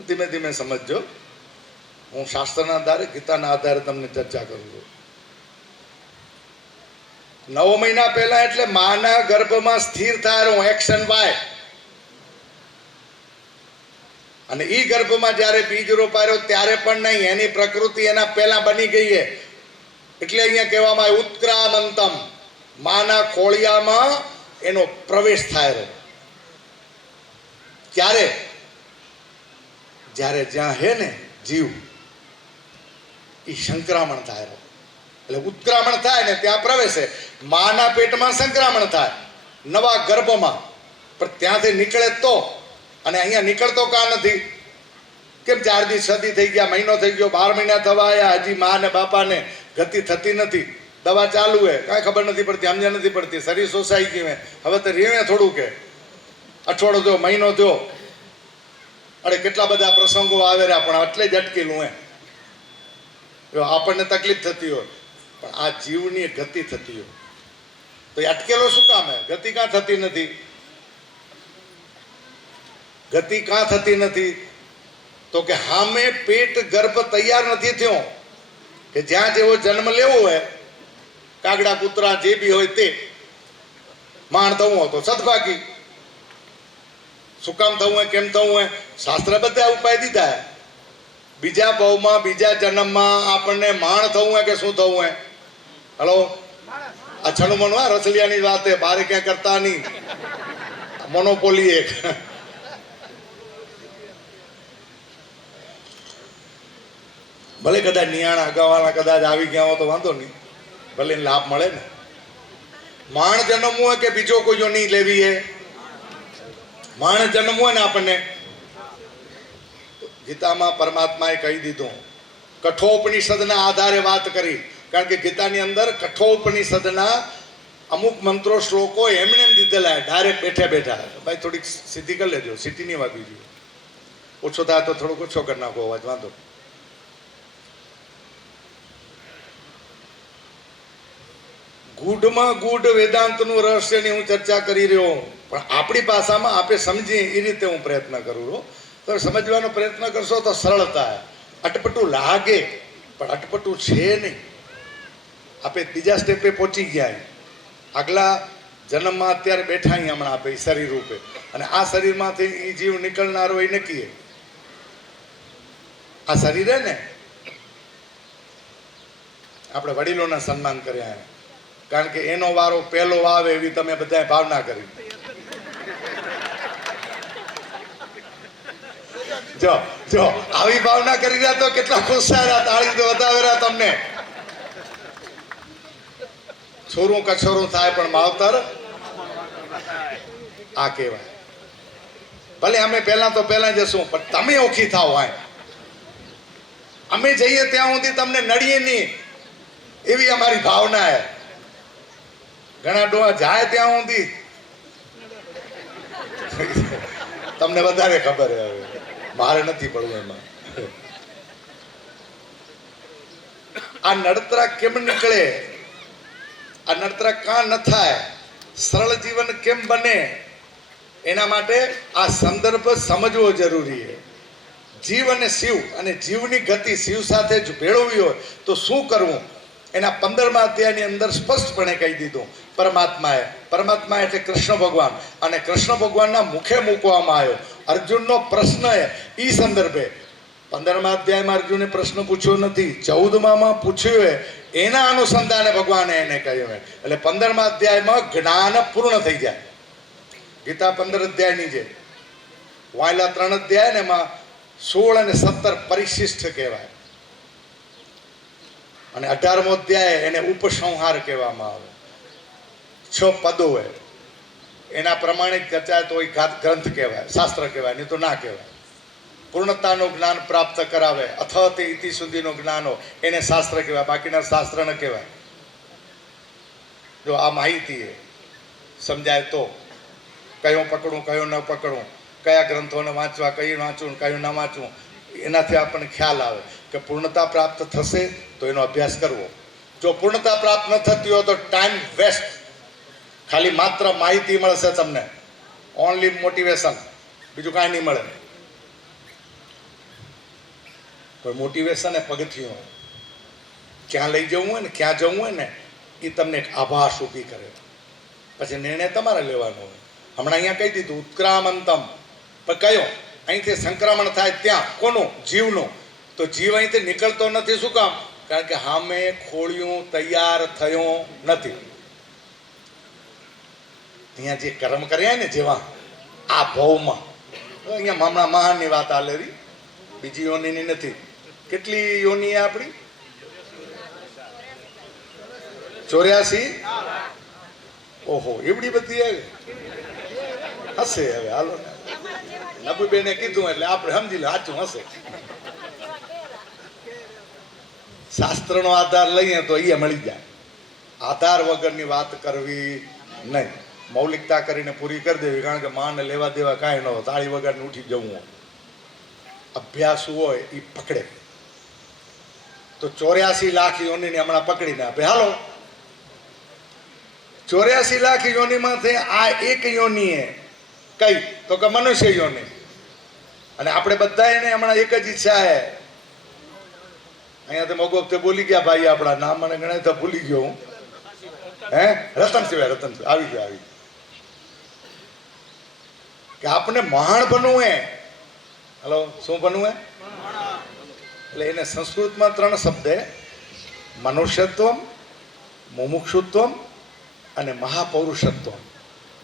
ધીમે ધીમે સમજજો. હું શાસ્ત્રના આધારે, ગીતાના આધારે તમને ચર્ચા કરું છું. 9 મહિના પહેલા એટલે માના ગર્ભમાં સ્થિર થાય એક્શન વાય. અને ઈ ગર્ભમાં જ્યારે બીજ રોપાયો ત્યારે પણ નહીં, એની પ્રકૃતિ એના પહેલા બની ગઈ છે. એટલે અહીંયા કહેવામાં આવે ઉત્ક્રામંતમ, માના ખોળિયામાં એનો પ્રવેશ થાય. ક્યારે? જ્યારે જ્યાં હે ને જીવ, એ સંક્રમણ થાય. એટલે ઉત્ક્રામણ થાય ને ત્યાં પ્રવેશે. માના પેટમાં સંક્રમણ થાય નવા ગર્ભમાં, પણ ત્યાંથી નીકળે તો. અને અહીંયા નીકળતો કાં નથી? કેમ 4 દી 6 દી થઈ ગયા, મહિનો થઈ ગયો, 12 મહિના થવા આવ્યા, હજી મા ને બાપાને ગતિ થતી નથી. દવા ચાલુ હે, કાંઈ ખબર નથી પડતી, સમજણ નથી પડતી. શરીર સોસાઈ ગયું હે, હવે તો રેવે થોડું કે અઠવાડિયો થયો, મહિનો થયો. અરે કેટલા બધા પ્રસંગો આવે રહ્યા, પણ એટલે જ અટકેલું હે. જો આપણને તકલીફ થતી હોય, પણ આ જીવની ગતિ થતી હોય તો એ અટકેલો શું કામ હે? ગતિ કાં થતી નથી? ગતિ કાં થતી નથી? તો કે હામે પેટ ગર્ભ તૈયાર નથી થયો કે જ્યાં જેવો જન્મ લેવો હોય, કાગડા કૂતરા જે બી હોય તે માણ થવું હોય તો સદભાગી. શું કામ થવું હોય, કેમ થવું હોય? શાસ્ત્ર બધા ઉપાય દીધા હે. બીજા ભાવમાં, બીજા જન્મમાં આપણને માણ થવું હોય કે શું થવું હોય? હલો, આ છણું મનું આ રસલિયાની વાત હે, બારે ક્યાં કરતા નહીં. મોનોપોલી એક. ભલે કદાચ નિયાણા અગાવાળા કદાચ આવી ગયા હોય તો વાંધો નહીં, ભલે લાભ મળે ને. માણ જન્મવું હોય કે બીજો કોઈ નહીં લેવી હે? માણ જન્મવું હોય ને આપણને, ગીતામાં પરમાત્માએ કહી દીધું. કઠોપનિષદના આધારે વાત કરી, કારણ કે ગીતાની અંદર કઠોપનિષદના અમુક મંત્રો શ્લોકો એમને એમ દીધેલા ડાયરેક્ટ બેઠા બેઠા ભાઈ થોડીક સીધી કરી લેજો, સીટી નહીં વાગવી જોઈએ, ઓછો થાય તો થોડોક ઓછો કરી નાખો અવાજ, વાંધો. ગૂઢમાં ગૂઢ વેદાંતનું રહસ્યની હું ચર્ચા કરી રહ્યો, પણ આપણી ભાષામાં આપણે સમજીએ એ રીતે હું પ્રયત્ન કરું છું. તો સમજવાનો પ્રયત્ન કરશો તો સરળતા, અટપટું લાગે પણ અટપટું છે નહીં. આપણે બીજા સ્ટેપે પહોંચી ગયા. આગલા જન્મમાં અત્યારે બેઠા અહીં હમણાં આપણે શરીર રૂપે, અને આ શરીરમાંથી એ જીવ નીકળનારો એ નક્કી. આ શરીર હે ને, આપણે વડીલોના સન્માન કર્યા, કારણ કે એનો વારો પહેલો આવે એવી તમે બધાએ ભાવના કરી. જો જો આવી ભાવના કરી રહ્યા તો કેટલા ખુશ થયા, તાળી તો વધારે રહ્યા તમને. છોરું કછોરું થાય પણ માવતર આ કહેવાય. ભલે અમે પહેલા તો પહેલા જશું, પણ તમે ઓખી થાવ. અમે જઈએ ત્યાં સુધી તમને નડીએ નહીં એવી અમારી ભાવના હે. ઘણા ડોહા જાય ત્યાં સુધી તમને વધારે ખબર હે, હવે મારે નથી પડવું એમાં. આ નડતરા કેમ નીકળે, આ નડતરા કાં ન થાય, સરળ જીવન કેમ બને, એના માટે આ સંદર્ભ સમજવો જરૂરી છે. જીવ અને શિવ, અને જીવની ગતિ શિવ સાથે જ ભેળવવી હોય તો શું કરવું, એના 15મા અધ્યાયની અંદર સ્પષ્ટપણે કહી દીધું. પરમાત્મા એટલે કૃષ્ણ ભગવાન, અને કૃષ્ણ ભગવાનના મુખે મૂકવામાં આવ્યો. અર્જુનનો પ્રશ્ન એ સંદર્ભે 15મા અધ્યાયમાં અર્જુને પ્રશ્ન પૂછ્યો નથી, 14માં પૂછ્યું, એના અનુસંધાને ભગવાને એને કહ્યું. એટલે 15મા અધ્યાયમાં જ્ઞાન પૂર્ણ થઈ જાય. ગીતા 15 અધ્યાયની છે, વાયલા 3 અધ્યાય ને એમાં 16 અને 17 પરિશિષ્ટ કહેવાય, અને 18મો અધ્યાય એને ઉપસંહાર કહેવામાં આવે. 6 પદો હોય, એના પ્રમાણે ચર્ચા તો એ ગ્રંથ કહેવાય, શાસ્ત્ર કહેવાય, નહીં તો ના કહેવાય. પૂર્ણતાનું જ્ઞાન પ્રાપ્ત કરાવે, અથવા તે ઇતિ સુધીનું જ્ઞાન હોય એને શાસ્ત્ર કહેવાય, બાકીના શાસ્ત્ર ન કહેવાય. જો આ માહિતી સમજાય તો કયું પકડવું કયું ન પકડવું, કયા ગ્રંથોને વાંચવા, કયું વાંચવું કયું ન વાંચવું, એનાથી આપણને ખ્યાલ આવે કે પૂર્ણતા પ્રાપ્ત થશે તો એનો અભ્યાસ કરવો. જો પૂર્ણતા પ્રાપ્ત ન થતી હોય તો ટાઈમ વેસ્ટ, ખાલી માત્ર માહિતી મળશે તમને, ઓનલી મોટિવેશન, બીજું કાંઈ નહીં મળે. કોઈ મોટિવેશન એ પગથિયું ક્યાં લઈ જવું હોય ને, ક્યાં જવું હોય ને, એ તમને એક આભાસ ઊભી કરે. પછી નિર્ણય તમારે લેવાનો હોય. હમણાં અહીંયા કહી દીધું ઉત્ક્રામંતમ, પણ કયો અહીંથી સંક્રમણ થાય ત્યાં કોનું, જીવનું. તો જીવ અહીંથી નીકળતો નથી. શું કામ? કારણ કે સામે ખોળ્યું તૈયાર થયું નથી. અહીંયા જે કર્મ કર્યા ને, જેવા આ ભવમાં, અહીંયા હમણાં મહાનની વાત આલેરી, બીજી યોનિની નથી. કેટલી યોની આપણી? 84. ઓહો, એવડી બધી હશે. હવે હાલો, નબુબેને કીધું એટલે આપણે સમજી લો સાચું હશે. શાસ્ત્રનો આધાર લઈએ તો એ મળી જાય. આધાર વગરની વાત કરવી નહીં, મૌલિકતા કરીને પૂરી કરી દેવી. કારણ કે માને લેવા દેવા કાંઈ ન હોય, તાળી વગરને ઉઠી જવું હોય. અભ્યાસ હોય એ પકડે. તો 84 લાખ યોનીને હમણાં પકડીને આપે. હાલો, 84 લાખ યોનીમાંથી આ એક યોનીએ કઈ, તો કે મનુષ્ય યોની. અને આપણે બધા એને હમણાં એક જ ઈચ્છા હે. અહીંયા તો મગો વખતે બોલી ગયા ભાઈ, આપણા નામ મને ગણાય તો ભૂલી ગયો હું. રતન સિવાય આવી ગયો. કે આપણે મહાન બનવું હે. હલો, શું બનવું હે? એટલે એને સંસ્કૃતમાં 3 શબ્દ હે, મનુષ્યત્વમ, મુમુક્ષુત્વમ અને મહાપૌરુષત્વ.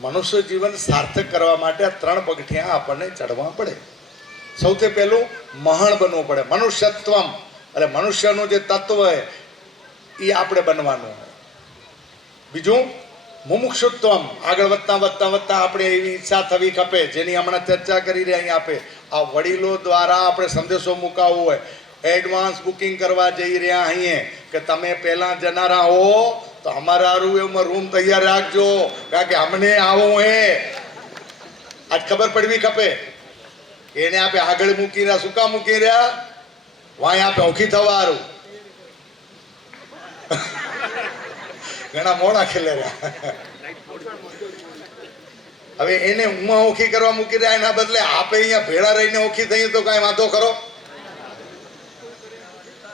મનુષ્ય જીવન સાર્થક કરવા માટે આ 3 પગથિયાં આપણને ચડવા પડે. સૌથી પહેલું મહાન બનવું પડે, મનુષ્યત્વમ. એટલે મનુષ્યનું જે તત્વ હોય એ આપણે બનવાનું હોય. બીજું મુમુક્ષુત્વમ, આગળ વધતા આપણે એવી ઈચ્છા થવી ખપે, જેની હમણાં ચર્ચા કરી રહ્યા અહીંયા આપે. આ વડીલો દ્વારા આપણે સંદેશો મુકાવવો હોય. એડવાન્સ બુકિંગ કરવા જઈ રહ્યા અહીંયા કે તમે પહેલાં જનારા હો તો અમારા હારું એમાં રૂમ તૈયાર રાખજો, કારણ કે અમને આવું હે આજ ખબર પડવી ખપે. એને આપે આગળ મૂકી રહ્યા, શું કામ મૂકી રહ્યા? વાય આપે ઓખી થવા હારું. ઘણા મોડા ખેલે રહ્યા. હવે એને ઉમા ઓખી કરવા મૂકી રહ્યા, એના બદલે આપે અહીંયા ભેળા રહીને ઓખી થઈ તો કાંઈ વાંધો ખરો?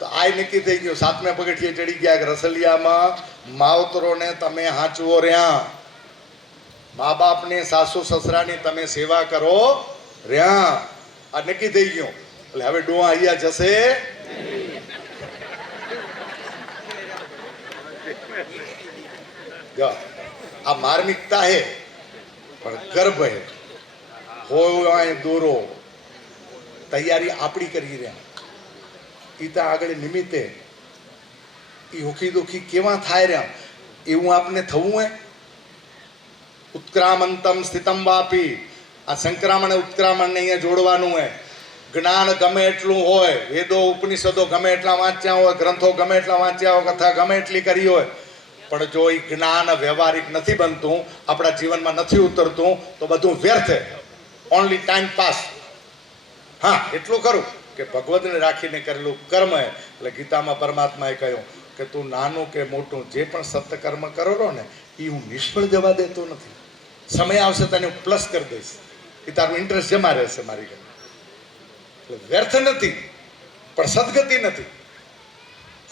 તો આ નક્કી થઈ ગયું. 7મે પગથિયે ચડી ગયા કે રસલિયામાં માવતરોને તમે હાંચવો રહ્યા, મા બાપને સાસુ સસરાની તમે સેવા કરો રહ્યા. આ નક્કી થઈ ગયું. એટલે હવે ડોહા અહીંયા જશે. આ માર્મિકતા હે પણ ગર્ભ હે. હોય દોરો તૈયારી આપણી કરી રહ્યા. ઈ તો આગળ નિમિત્તે ઈ હોખી દુખી કેવા થાય રહ્યા એવું આપને થવું હે. ઉત્ક્રામંતમ સ્થિતમ વાપી, આ સંક્રામણ ઉત્ક્રામણને અહીંયા જોડવાનું હે. જ્ઞાન ગમે એટલું હોય, વેદો ઉપનિષદો ગમે એટલા વાંચ્યા હોય, ગ્રંથો ગમે એટલા વાંચ્યા હોય, કથા ગમે એટલી કરી હોય, પણ જો એ જ્ઞાન વ્યવહારિક નથી બનતું, આપણા જીવનમાં નથી ઉતરતું, તો બધું વ્યર્થ હે, ઓનલી ટાઈમ પાસ. હા, એટલું ખરું કે ભગવતને રાખીને કરેલું કર્મ હે. એટલે ગીતામાં પરમાત્માએ કહ્યું કે તું નાનું કે મોટું જે પણ સત્કર્મ કરો ને એ હું નિષ્ફળ જવા દેતો નથી. સમય આવશે તને હું પ્લસ કરી દઈશ, એ તારું ઇન્ટરેસ્ટ જમા રહેશે મારી ઘરે. એટલે વ્યર્થ નથી, પણ સદગતિ નથી.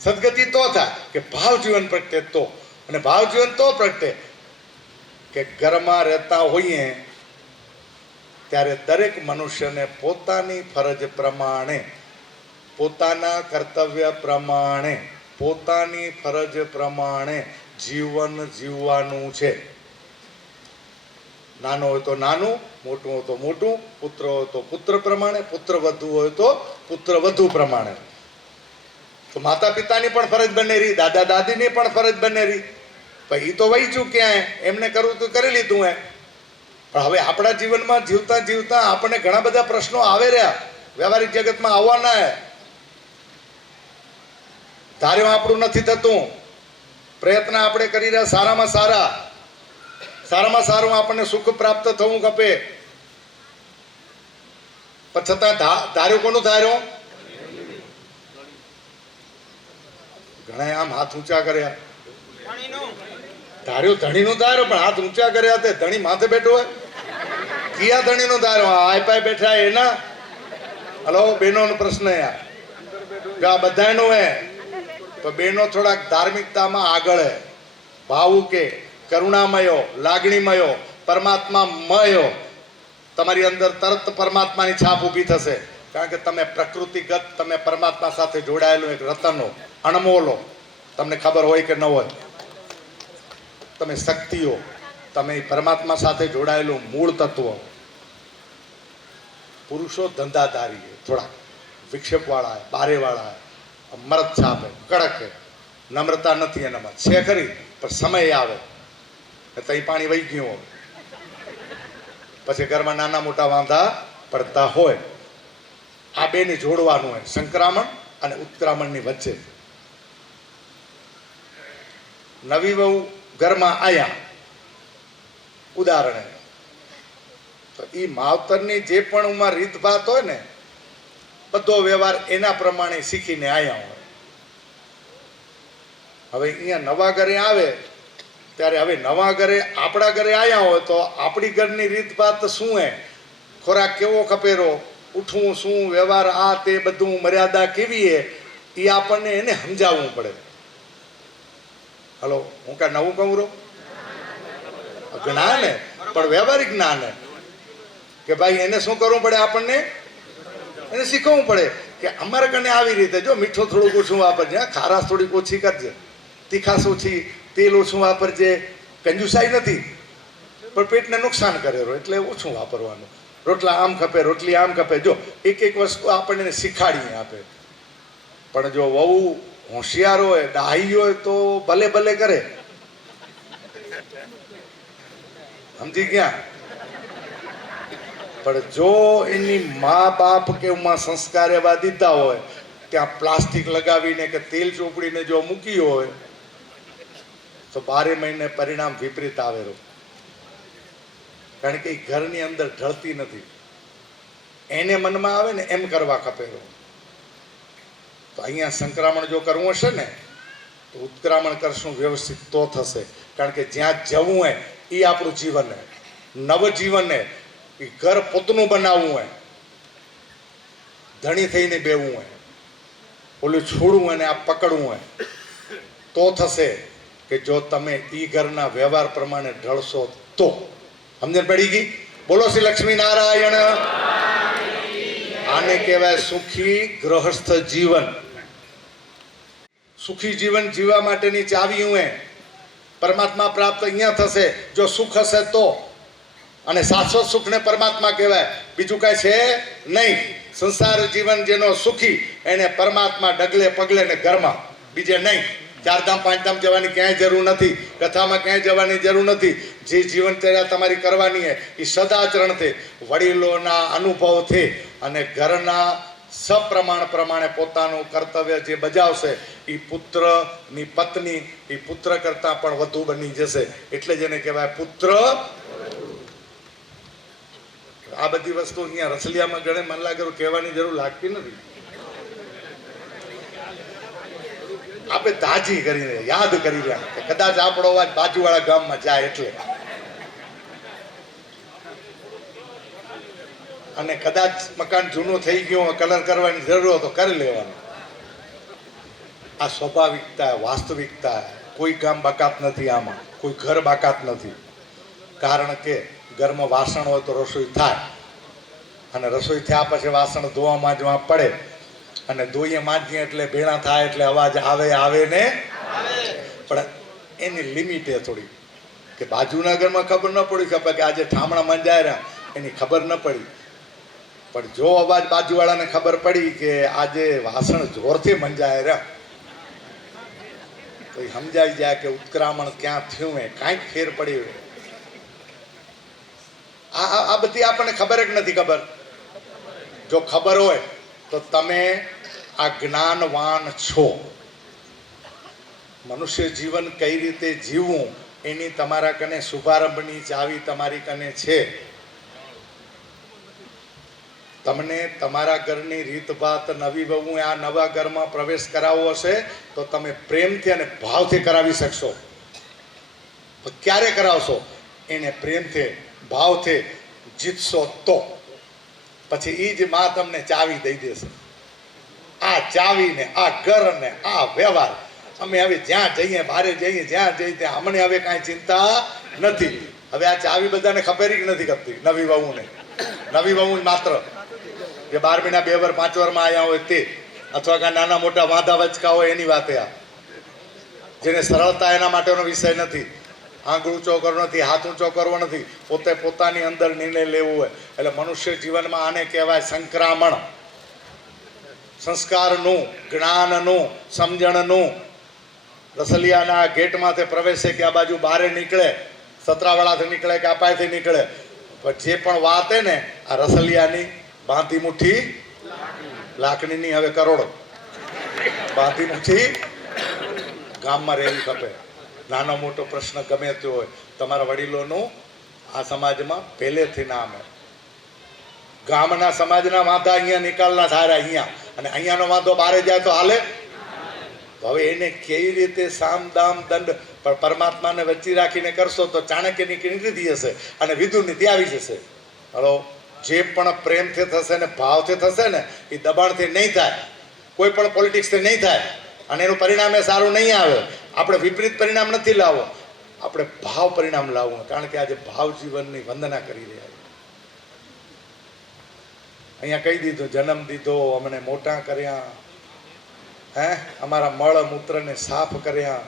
સદગતિ તો થાય કે ભાવ જીવન પ્રગટે તો, અને ભાવ જીવન તો પ્રગટે કે ઘરમાં રહેતા હોઈએ ત્યારે દરેક મનુષ્યને પોતાની ફરજ પ્રમાણે, પોતાના કર્તવ્ય પ્રમાણે, પોતાની ફરજ પ્રમાણે જીવન જીવવાનું છે. નાનો હોય તો નાનું, મોટું હોય તો મોટું, પુત્ર હોય તો પુત્ર પ્રમાણે, પુત્ર વધુ હોય તો પુત્ર વધુ પ્રમાણે. તો માતા પિતાની પણ ફરજ બનેરી, દાદા દાદીની પણ ફરજ બનેરી. ભાઈ એ તો વહી ચૂક્યા, એમને કરવું તો કરી લીધું હે. પણ હવે આપણા જીવનમાં જીવતા જીવતા આપણને ઘણા બધા પ્રશ્નો આવે રહ્યા, વ્યવહારિક જગતમાં આવવાના હે. ધાર્યું આપણું નથી થતું, પ્રયત્ન આપણે કરી રહ્યા સારામાં સારું આપણને સુખ પ્રાપ્ત થવું ખપે. પણ છતાં ધાર્યું કોનું ધાર્યું? ઘણા આમ હાથ ઊંચા કર્યા. ધાર્યું ધણીનું ધાર્યું, પણ હાથ ઊંચા કર્યા તે ધણી માથે બેઠો હોય. કિયા ધણીનું ધાર્યું? આપાય બેઠા એના. હલો બેનો પ્રશ્ન યાર, આ બધાનું હે. તો બેનો થોડાક ધાર્મિકતામાં આગળ હે, ભાવુકે, કરુણામયો, લાગણીમયો, પરમાત્મામયો. તમારી અંદર તરત પરમાત્માની છાપ ઊભી થશે, કારણ કે તમે પ્રકૃતિગત, તમે પરમાત્મા સાથે જોડાયેલું એક રતનો અણમોલો, તમને ખબર હોય કે ન હોય, તમે શક્તિઓ, તમે પરમાત્મા સાથે જોડાયેલું મૂળ તત્વ. પુરુષો ધંધાધારી, થોડા વિક્ષેપવાળા, બારેવાળા, મરદ છાપે, કડક હે, નમ્રતા નથી એનામાં. છે ખરી, પણ સમય આવે તઈ પાણી વહી ગયું હોય, પછી ઘરમાં નાના મોટા વાંધા પડતા હોય. આ બેને જોડવાનું હોય, સંક્રામણ અને ઉત્ક્રામણની વચ્ચે. નવી વહુ ઘરમાં આયા, ઉદાહરણ તો એ માવતરની જે પણ ઉંમર રીતભાત હોય ને, બધો વ્યવહાર એના પ્રમાણે શીખીને આયા હોય. હવે અહીંયા નવા ઘરે આવે ત્યારે, હવે નવા ઘરે આપણા ઘરે આવ્યા હોય તો આપણી ઘરની રીતભાત શું હે, ખોરાક કેવો ખપેરો, ઉઠવું શું, વ્યવહાર આ તે બધું, મર્યાદા કેવી હે, એ આપણને એને સમજાવવું પડે. હલો, હું કાંઈ નવું કહું રહો? જ્ઞાન હે, પણ વ્યવહારિક જ્ઞાન હે કે ભાઈ એને શું કરવું પડે, આપણને એને શીખવવું પડે કે અમારે કને આવી રીતે જો મીઠું થોડુંક ઓછું વાપરજે, ખારાશ થોડીક ઓછી કરજે, તીખાશ ઓછી, તેલ ઓછું વાપરજે. કંજુસાઈ નથી, પણ પેટને નુકસાન કરેલો એટલે ઓછું વાપરવાનું. રોટલા આમ ખપે, રોટલી આમ ખપે. જો એક એક વસ્તુ આપણને શીખાડીને આપે. પણ જો વહુ હોશિયાર હોય, ડાહી હોય તો ભલે ભલે કરે. સમજી ગયા? પણ જો એની મા બાપ કે એમાં સંસ્કાર એવા દીધા હોય, ત્યાં પ્લાસ્ટિક લગાવીને કે તેલ ચોપડીને જો મૂકી હોય તો 12 મહિને પરિણામ વિપરીત આવેલું, કારણ કે એ ઘરની અંદર ઢળતી નથી. એને મનમાં આવે ને એમ કરવા ખપેલો. તો અહીંયા સંક્રમણ જો કરવું હશે ને તો ઉત્ક્રામણ કરશું વ્યવસ્થિત તો થશે. કારણ કે જ્યાં જવું હોય એ આપણું જીવન હે, નવજીવન હે. એ ઘર પોતનું બનાવવું હોય, ધણી થઈને બેવું હોય, ઓલું છોડવું હોય ને આ પકડવું હોય તો થશે. કે જો તમે એ ઘરના વ્યવહાર પ્રમાણે ઢળશો તો. સમજણ પડી ગઈ? બોલો શ્રી લક્ષ્મી નારાયણ. આને કહેવાય સુખી ગૃહસ્થ જીવન. સુખી જીવન જીવવા માટેની ચાવી હું પરમાત્મા પ્રાપ્ત અહીંયા થશે જો સુખ હશે તો. અને શાશ્વત સુખને પરમાત્મા કહેવાય, બીજું કાંઈ છે નહીં. સંસાર જીવન જેનો સુખી એને પરમાત્મા ડગલે પગલે ને ઘરમાં, બીજે નહીં. 4 ધામ 5 ધામ જવાની ક્યાંય જરૂર નથી, કથામાં ક્યાંય જવાની જરૂર નથી. જે જીવનચર્યા તમારી કરવાની છે એ સદાચરણથી, વડીલોના અનુભવથી અને ઘરના સપ્રમાણ પ્રમાણે પોતાનું કર્તવ્ય જે બજાવશે એ પુત્રની પત્ની એ પુત્ર કરતાં પણ વધુ બની જશે. એટલે જ એને કહેવાય પુત્ર. આ બધી વસ્તુ અહીંયા રસલિયામાં ગણે મન લાગે કહેવાની જરૂર લાગતી નથી. આપણે તાજી કરીને યાદ કરી રહ્યા કે કદાચ આપણો અવાજ બાજુવાળા ગામમાં જાય એટલે, અને કદાચ મકાન જૂનું થઈ ગયું કલર કરવાની જરૂર હોય તો કરી લેવાનું. આ સ્વાભાવિકતા, વાસ્તવિકતા. કોઈ ગામ બાકાત નથી આમાં, કોઈ ઘર બાકાત નથી. કારણ કે ઘરમાં વાસણ હોય તો રસોઈ થાય, અને રસોઈ થયા પછી વાસણ ધોવા માંજવા પડે, અને ધોઈએ માંજીએ એટલે ભેણા થાય એટલે અવાજ આવે ને. પણ એની લિમિટ એ થોડી કે બાજુના ઘરમાં ખબર ન પડી ખબર કે આજે ઠામણા મંજાય રહ્યા એની ખબર ન પડી. પણ જો અવાજ બાજુવાળાને ખબર પડી કે આજે વાસણ જોરથી મંજાય રહ્યા તો એ સમજાઈ જાય કે ઉત્ક્રામણ ક્યાં થયું હોય, કાંઈક ફેર પડી હોય. આ બધી આપણને ખબર જ નથી. ખબર જો ખબર હોય તો તમે આ જ્ઞાનવાન છો. મનુષ્ય જીવન કઈ રીતે જીવવું એની તમારા કને શુભારંભની ચાવી તમારી કને છે. તમને તમારા ઘરની રીતભાત નવી વહુ આ નવા ઘરમાં પ્રવેશ કરાવવો હશે તો તમે પ્રેમથી અને ભાવથી કરાવી શકશો. ક્યારે કરાવશો? એને પ્રેમથી ભાવથી જીતશો તો. પછી એ જ માં તમને ચાવી દઈ દેશે. આ ચાવીને આ ઘર ને આ વ્યવહાર અમે હવે જ્યાં જઈએ, બહાર જઈએ, જ્યાં જઈએ ત્યાં અમને હવે કાંઈ ચિંતા નથી. હવે આ ચાવી બધાને ખબર જ નથી કરતી. નવી વહુને, નવી વહુ માત્ર જે 12 મહિના 2 વાર 5 વારમાં આવ્યા હોય તે, અથવા કાંઈ નાના મોટા વાંધા વચકા હોય એની વાત. આ જેને સરળતા એના માટેનો વિષય નથી. આંગળ ઊંચો કરવો નથી, હાથ ઊંચો કરવો નથી, પોતે પોતાની અંદર નિર્ણય લેવો હોય. એટલે મનુષ્ય જીવનમાં આને કહેવાય સંક્રામણ. સંસ્કારનું, જ્ઞાનનું, સમજણનું. રસલિયાના ગેટમાંથી પ્રવેશે કે આ બાજુ બહાર નીકળે, સતરાવાળાથી નીકળે કે અપાયથી નીકળે, પણ જે પણ વાત હે ને આ રસલિયાની બાંધી મુઠ્ઠી લાકડીની હવે કરોડો બાંધી મુઠ્ઠી ગામમાં રહેવી ખપે. નાનો મોટો પ્રશ્ન ગમે તે હોય, તમારા વડીલોનું આ સમાજમાં પહેલેથી નામ હોય. ગામના સમાજના વાંધા અહીંયા નિકાલના સારા અહીંયા, અને અહીંયાનો વાંધો બહાર જાય તો હાલે. તો હવે એને કેવી રીતે સામ દામ દંડ પણ પરમાત્માને વચ્ચે રાખીને કરશો તો ચાણક્યની નીતિ હશે અને વિદુર નીતિ આવી જશે. હલો, જે પણ પ્રેમથી થશે ને ભાવથી થશે ને એ દબાણથી નહીં થાય, કોઈ પણ પોલિટિક્સથી નહીં થાય, અને એનું પરિણામ એ સારું નહીં આવે. આપણે વિપરીત પરિણામ નથી લાવવો, આપણે ભાવ પરિણામ લાવવું. કારણ કે આજે ભાવ જીવનની વંદના કરી રહ્યા છે. અહીંયા કહી દીધું, જન્મ દીધો, અમને મોટા કર્યા, અમારા મળ મૂત્રને સાફ કર્યા.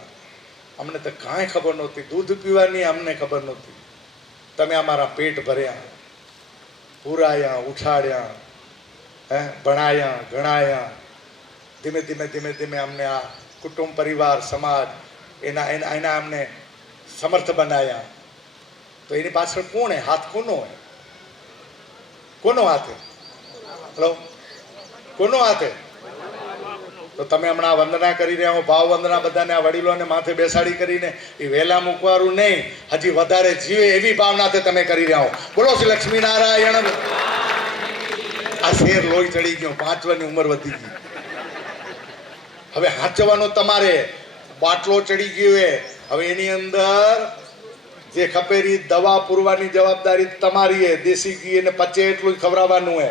અમને તો કાંઈ ખબર નહોતી, દૂધ પીવાની અમને ખબર નહોતી. તમે અમારા પેટ ભર્યા, પુરાયા, ઉછાળ્યા, ભણાયા, ગણાયા. ધીમે ધીમે ધીમે ધીમે અમને આ કુટુંબ, પરિવાર, સમાજ એના અમને સમર્થ બનાવ્યા. તો એની પાછળ કોણ હે? હાથ કોનો હોય? કોનો હાથ હે? હલો, કોનો હાથ હે? તો તમે હમણાં વંદના કરી રહ્યા હો, ભાવ વંદના બધાને આ વડીલોને માથે બેસાડી કરીને એ વહેલા મૂકવાનું નહીં, હજી વધારે જીવે એવી ભાવનાથી તમે કરી રહ્યા હો. બોલો શ્રી લક્ષ્મીનારાયણ. આ શેર લોહી ચડી ગયો, 5 વર્ષની ઉંમર વધી ગઈ. હવે હાચવાનું તમારે, બાટલો ચડી ગયો હવે એની અંદર જે ખપેરી દવા પૂરવાની જવાબદારી તમારી છે. દેશી ઘી એને પચે એટલું જ ખવડાવવાનું હે,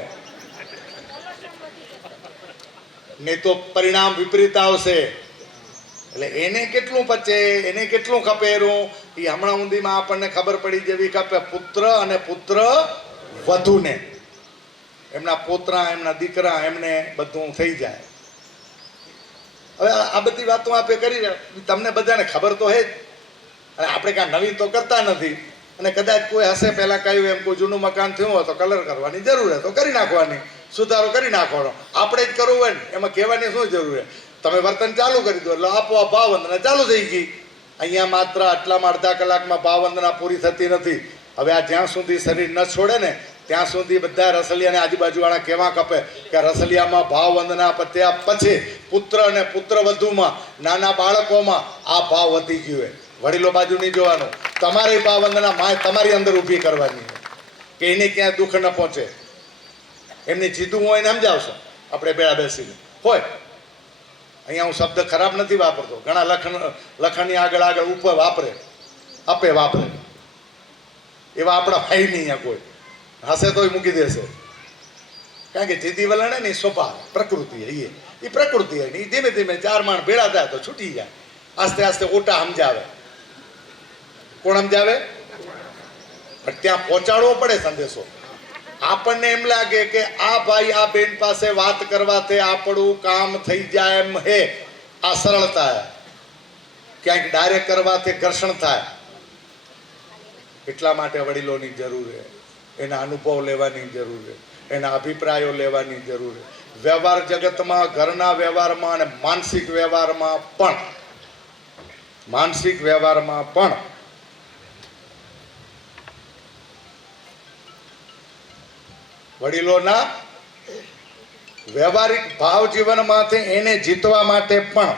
નહીં તો પરિણામ વિપરીત આવશે. એટલે એને કેટલું પચે, એને કેટલું ખપેરું, એ હમણાં ઊંધીમાં આપણને ખબર પડી જેવી ખપે. પુત્ર અને પુત્ર વધુને, એમના પોતરા, એમના દીકરા, એમને બધું થઈ જાય. હવે આ બધી વાતો આપે કરી રહ્યા, તમને બધાને ખબર તો હે જ, અને આપણે કાંઈ નવીન તો કરતા નથી. અને કદાચ કોઈ હશે પહેલાં કહ્યું એમ કોઈ જૂનું મકાન થયું હોય તો કલર કરવાની જરૂર હોય તો કરી નાખવાની, સુધારો કરી નાખવાનો. આપણે જ કરવું હોય ને એમાં કહેવાની શું જરૂર છે? તમે વર્તન ચાલુ કરી દો એટલે આપોઆપ ભાવવંદના ચાલુ થઈ ગઈ. અહીંયા માત્ર આટલામાં અડધા કલાકમાં ભાવવંદના પૂરી થતી નથી. હવે આ જ્યાં સુધી શરીર ન છોડે ને ત્યાં સુધી બધા રસલિયાને આજુબાજુવાળા કેવા ખપે કે રસલિયામાં ભાવવંદના પત્યા પછી પુત્ર અને પુત્ર વધુમાં, નાના બાળકોમાં આ ભાવ વધી ગયો હોય. વડીલો બાજુ નહીં જોવાનું, તમારી ભાવવંદના માય તમારી અંદર ઊભી કરવાની કે એને ક્યાંય દુઃખ ન પહોંચે. એમની જીદું હોય ને સમજાવશો આપણે બેડા બેસીને હોય. અહીંયા હું શબ્દ ખરાબ નથી વાપરતો, ઘણા લખણની આગળ ઉપર વાપરે, આપે વાપરે, એવા આપણા ભાઈ નહીં અહીંયા કોઈ હશે તોય મૂકી દેશે. કારણ કે જીદી વલણે ને સ્વભાવ પ્રકૃતિ એ પ્રકૃતિ એ ધીમે ધીમે 4 માણ ભેળા થાય તો છૂટી જાય. આસ્તે આસ્તે ઓટા સમજાવે. કોણ સમજાવે? પણ ત્યાં પહોંચાડવો પડે સંદેશો. આપણને એમ લાગે કે આ ભાઈ આ બેન પાસે વાત કરવાથી આપણું કામ થઈ જાય એમ હે, આ સરળતા. ક્યાંક ડાયરેક્ટ કરવાથી ઘર્ષણ થાય. એટલા માટે વડીલોની જરૂર છે, એના અનુભવ લેવાની જરૂર છે, એના અભિપ્રાયો લેવાની જરૂર છે. વ્યવહાર જગતમાં, ઘરના વ્યવહારમાં અને માનસિક વ્યવહારમાં પણ વડીલોના વ્યવહારિક ભાવ જીવનમાંથી એને જીતવા માટે પણ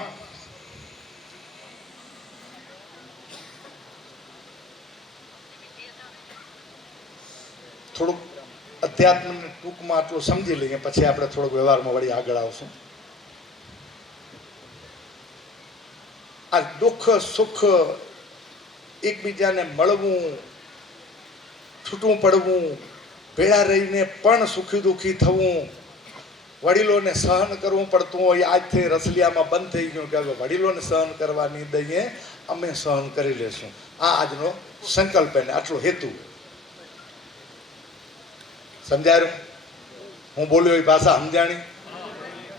થોડુંક અધ્યાત્મને ટૂંકમાં આટલું સમજી લઈએ, પછી આપણે થોડુંક વ્યવહારમાં વળી આગળ આવશું. આ દુઃખ સુખ, એકબીજાને મળવું, છૂટું પડવું, ભેળા રહીને પણ સુખી દુઃખી થવું, વડીલોને સહન કરવું પડતું હોય. આજથી રસલિયામાં બંધ થઈ ગયું કે હવે વડીલોને સહન કરવાની દઈએ, અમે સહન કરી લેશું. આ આજનો સંકલ્પ એને આટલો હેતુ. સમજાયું? હું બોલ્યો એ ભાષા સમજાણી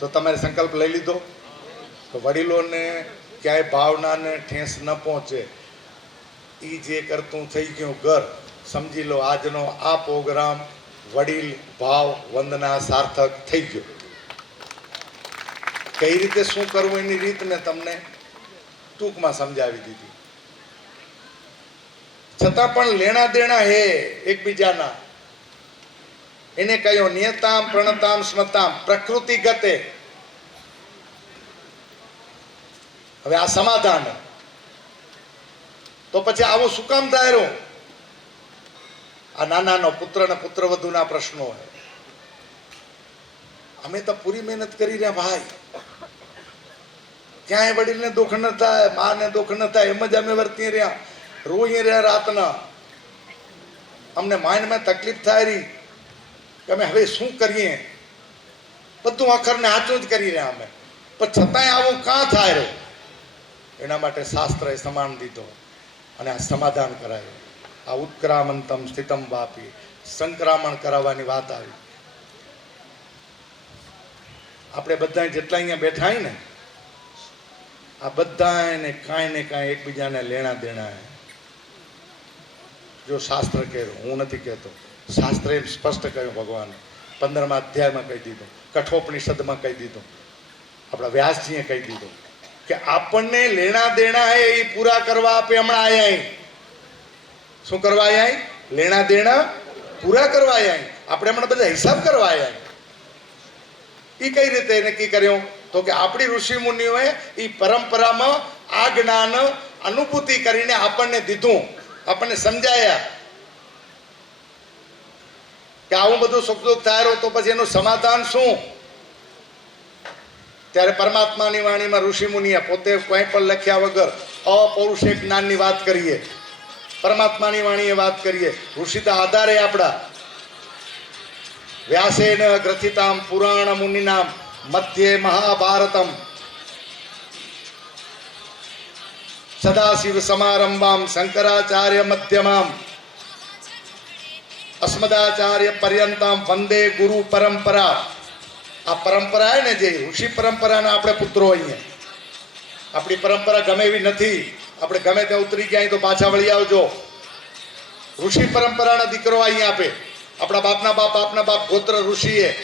તો તમારે સંકલ્પ લઈ લીધો તો વડીલોને ક્યાંય ભાવનાને ઠેસ ન પહોંચે. એ જે કરતું થઈ ગયું ઘર, સમજી લો આજનો આ પ્રોગ્રામ વડીલ ભાવ વંદના સાર્થક થઈ ગયો. કઈ રીતે શું કરવું એની રીતને તમને ટૂંકમાં સમજાવી દીધી. છતાં પણ લેણા દેણા હે એકબીજાના. એને કહ્યો નિયતામ પ્રણતામ સ્મતામ પ્રકૃતિ ગતે. હવે આ સમાધાન તો પછી આવું શું કામ ધાર્યું? આ નાનાનો પુત્ર ને પુત્ર વધુના પ્રશ્નો હોય. અમે તો પૂરી મહેનત કરી રહ્યા ભાઈ, ક્યાંય વડીલને દુઃખ ન થાય, માને દુઃખ ન થાય એમ જ અમે વર્તી રહ્યા, રોઈ રહ્યા રાતના. અમને માઇન્ડમાં તકલીફ થાય રહી કે અમે હવે શું કરીએ. બધું અખરને સાચું જ કરી રહ્યા અમે, પણ છતાંય આવું કાં થાય રહ્યું? એના માટે શાસ્ત્રએ સમાન દીધો અને આ સમાધાન કરાયું. આ ઉત્ક્રામંતમ સ્થિતમ વાપી, સંક્રામણ કરાવવાની વાત આવી. આપણે બધા જેટલા અહીંયા બેઠા ને આ બધાને કાંઈ ને કાંઈ એકબીજાને લેણા દેણા. જો શાસ્ત્ર કહેવું, હું નથી કહેતો, શાસ્ત્રે એમ સ્પષ્ટ કહ્યું, ભગવાને 15મા અધ્યાયમાં કહી દીધું, કઠોપનિષદમાં કહી દીધું, આપણા વ્યાસજીએ કહી દીધું કે આપણને લેણા દેણા એ પૂરા કરવા આપે. હમણાં આયા શું કરવા આયા? લેણા દેણા પૂરા કરવા આયા. આપણે હમણાં બધા હિસાબ કરવા આયા. એ કઈ રીતે નક્કી કર્યો? તો કે આપણી ઋષિ મુનિઓએ એ પરંપરામાં આ જ્ઞાન અનુભૂતિ કરીને આપણને દીધું, આપણને સમજાયા કે આવું બધું સુખ દુઃખ થાય રહ્યું તો પછી એનું સમાધાન શું? ત્યારે પરમાત્માની વાણીમાં ઋષિ મુનિએ પોતે કંઈ પણ લખ્યા વગર અપૌરુષિક જ્ઞાનની વાત કરીએ, પરમાત્માની વાણીએ વાત કરીએ. ઋષિ તો આધારે આપણા વ્યાસેન ગ્રથિતામ પુરાણ મુનિનામ મધ્યે મહાભારતમ સદાશિવ સમારંભામ શંકરાચાર્ય મધ્યમામ અસ્મદાચાર્ય પર્યંતમ વંદે ગુરુ પરંપરા. આ પરંપરા ને જે ઋષિ પરંપરાના આપણે પુત્રો અહીંયા, આપણી પરંપરા ગમે એવી નથી. આપણે ગમે ત્યાં ઉતરી ગયા તો પાછા વળી આવજો. ઋષિ પરંપરાના દીકરો અહીંયા આપે. આપણા બાપના બાપ ગોત્ર ઋષિએ,